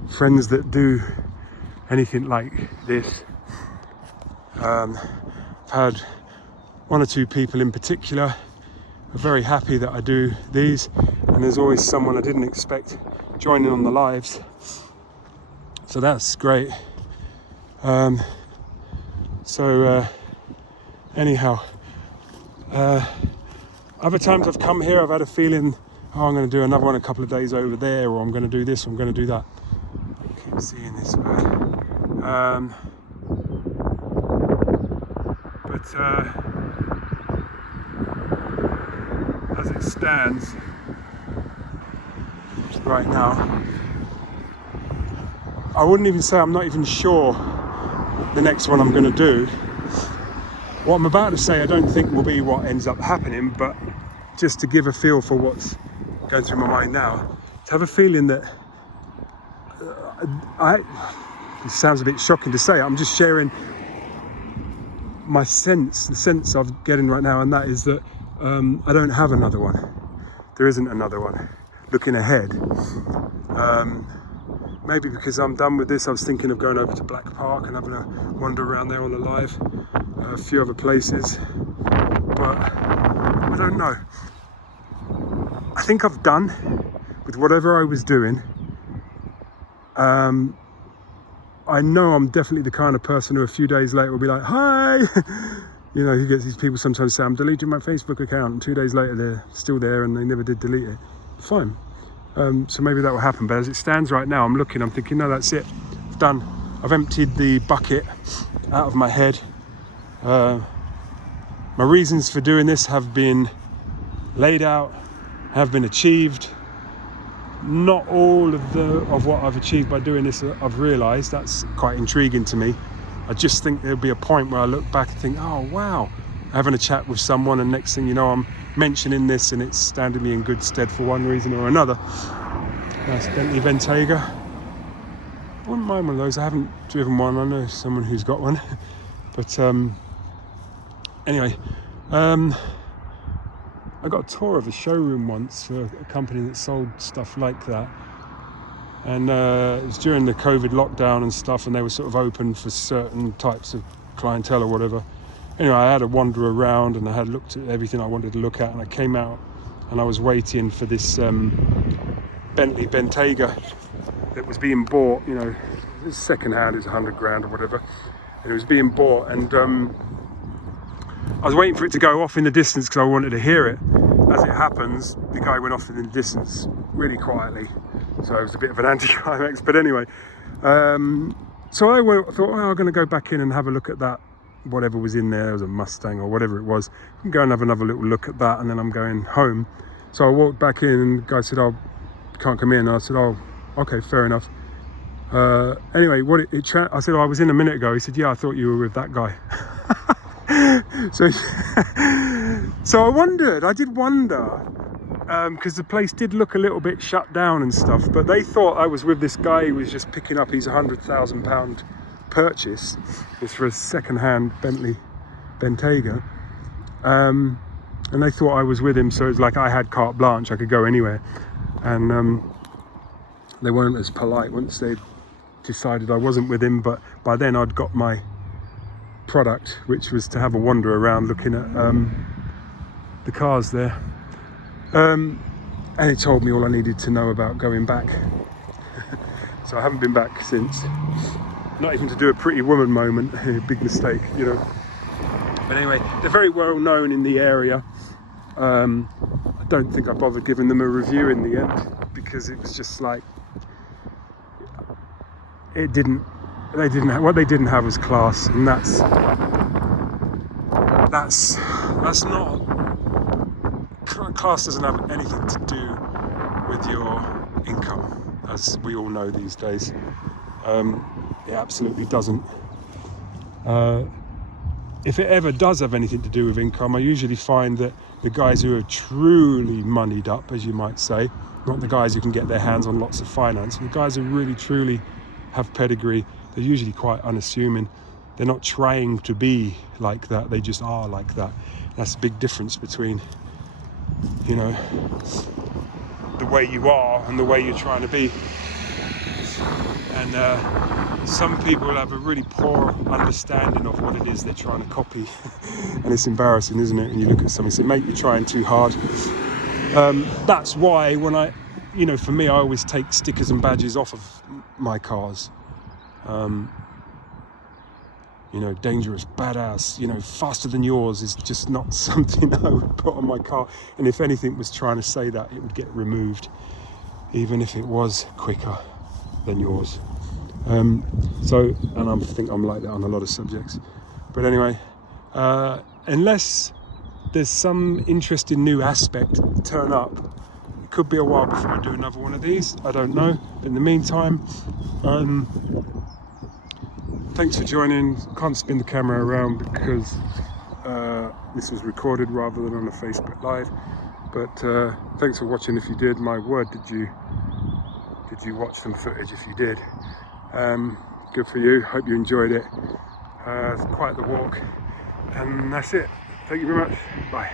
friends that do anything like this. I've had one or two people in particular are very happy that I do these, and there's always someone I didn't expect joining on the lives, so that's great. Anyhow, other times I've come here, I've had a feeling, oh, I'm going to do another one a couple of days over there, or I'm going to do this, or I'm going to do that. I keep seeing this way. As it stands right now, I wouldn't even say I'm not even sure the next one I'm going to do. What I'm about to say I don't think will be what ends up happening, but just to give a feel for what's going through my mind now, to have a feeling that it sounds a bit shocking to say, I'm just sharing my sense, the sense I'm getting right now, and that is that I don't have another one. There isn't another one. Looking ahead, maybe because I'm done with this, I was thinking of going over to Black Park and having a wander around there on the live, a few other places, but I don't know. I think I've done with whatever I was doing. I know I'm definitely the kind of person who a few days later will be like, hi! You know, you get these people sometimes say, I'm deleting my Facebook account, and 2 days later they're still there and they never did delete it. Fine. So maybe that will happen, but as it stands right now, I'm looking, I'm thinking, no, that's it. I've done. I've emptied the bucket out of my head. My reasons for doing this have been laid out, have been achieved. Not all of what I've achieved by doing this I've realised. That's quite intriguing to me. I just think there'll be a point where I look back and think, oh wow, having a chat with someone, and next thing you know I'm mentioning this and it's standing me in good stead for one reason or another. That's Bentley Bentayga. I wouldn't mind one of those. I haven't driven one. I know someone who's got one. But anyway, I got a tour of a showroom once for a company that sold stuff like that, and it was during the COVID lockdown and stuff, and they were sort of open for certain types of clientele or whatever. Anyway, I had a wander around and I had looked at everything I wanted to look at, and I came out and I was waiting for this Bentley Bentayga that was being bought. You know, it's second hand, it's 100 grand or whatever, and it was being bought, and I was waiting for it to go off in the distance because I wanted to hear it. As it happens, the guy went off in the distance really quietly, so it was a bit of an anticlimax. But anyway, so I thought, well, I'm going to go back in and have a look at that, whatever was in there. It was a Mustang or whatever it was. I can go and have another little look at that, and then I'm going home. So I walked back in, and the guy said, oh, can't come in. And I said, oh, okay, fair enough. Anyway, I said, oh, I was in a minute ago. He said, yeah, I thought you were with that guy. So I did wonder, because the place did look a little bit shut down and stuff, but they thought I was with this guy who was just picking up his £100,000 purchase. It's for a second-hand Bentley Bentayga, and they thought I was with him, so it's like I had carte blanche, I could go anywhere. And they weren't as polite once they decided I wasn't with him, but by then I'd got my product, which was to have a wander around looking at the cars there, and it told me all I needed to know about going back. So I haven't been back since, not even to do a Pretty Woman moment. Big mistake, you know. But anyway, they're very well known in the area. I don't think I bothered giving them a review in the end, because it was just like, what they didn't have was class, and that's not, class doesn't have anything to do with your income, as we all know these days. It absolutely doesn't. if it ever does have anything to do with income, I usually find that the guys who are truly moneyed up, as you might say, not the guys who can get their hands on lots of finance, the guys who really truly have pedigree, they're usually quite unassuming. They're not trying to be like that, they just are like that. That's a big difference between, you know, the way you are and the way you're trying to be. And some people have a really poor understanding of what it is they're trying to copy. And it's embarrassing, isn't it? And you look at something and say, mate, you're trying too hard. That's why when I, you know, for me, I always take stickers and badges off of my cars. You know, dangerous, badass, you know, faster than yours is just not something I would put on my car. And if anything was trying to say that, it would get removed, even if it was quicker than yours. And I think I'm like that on a lot of subjects. But anyway, unless there's some interesting new aspect turn up, it could be a while before I do another one of these. I don't know. But in the meantime, thanks for joining. Can't spin the camera around because this was recorded rather than on a Facebook Live. But thanks for watching if you did. My word, did you watch some footage if you did. Good for you. Hope you enjoyed it. It's quite the walk. And that's it. Thank you very much. Bye.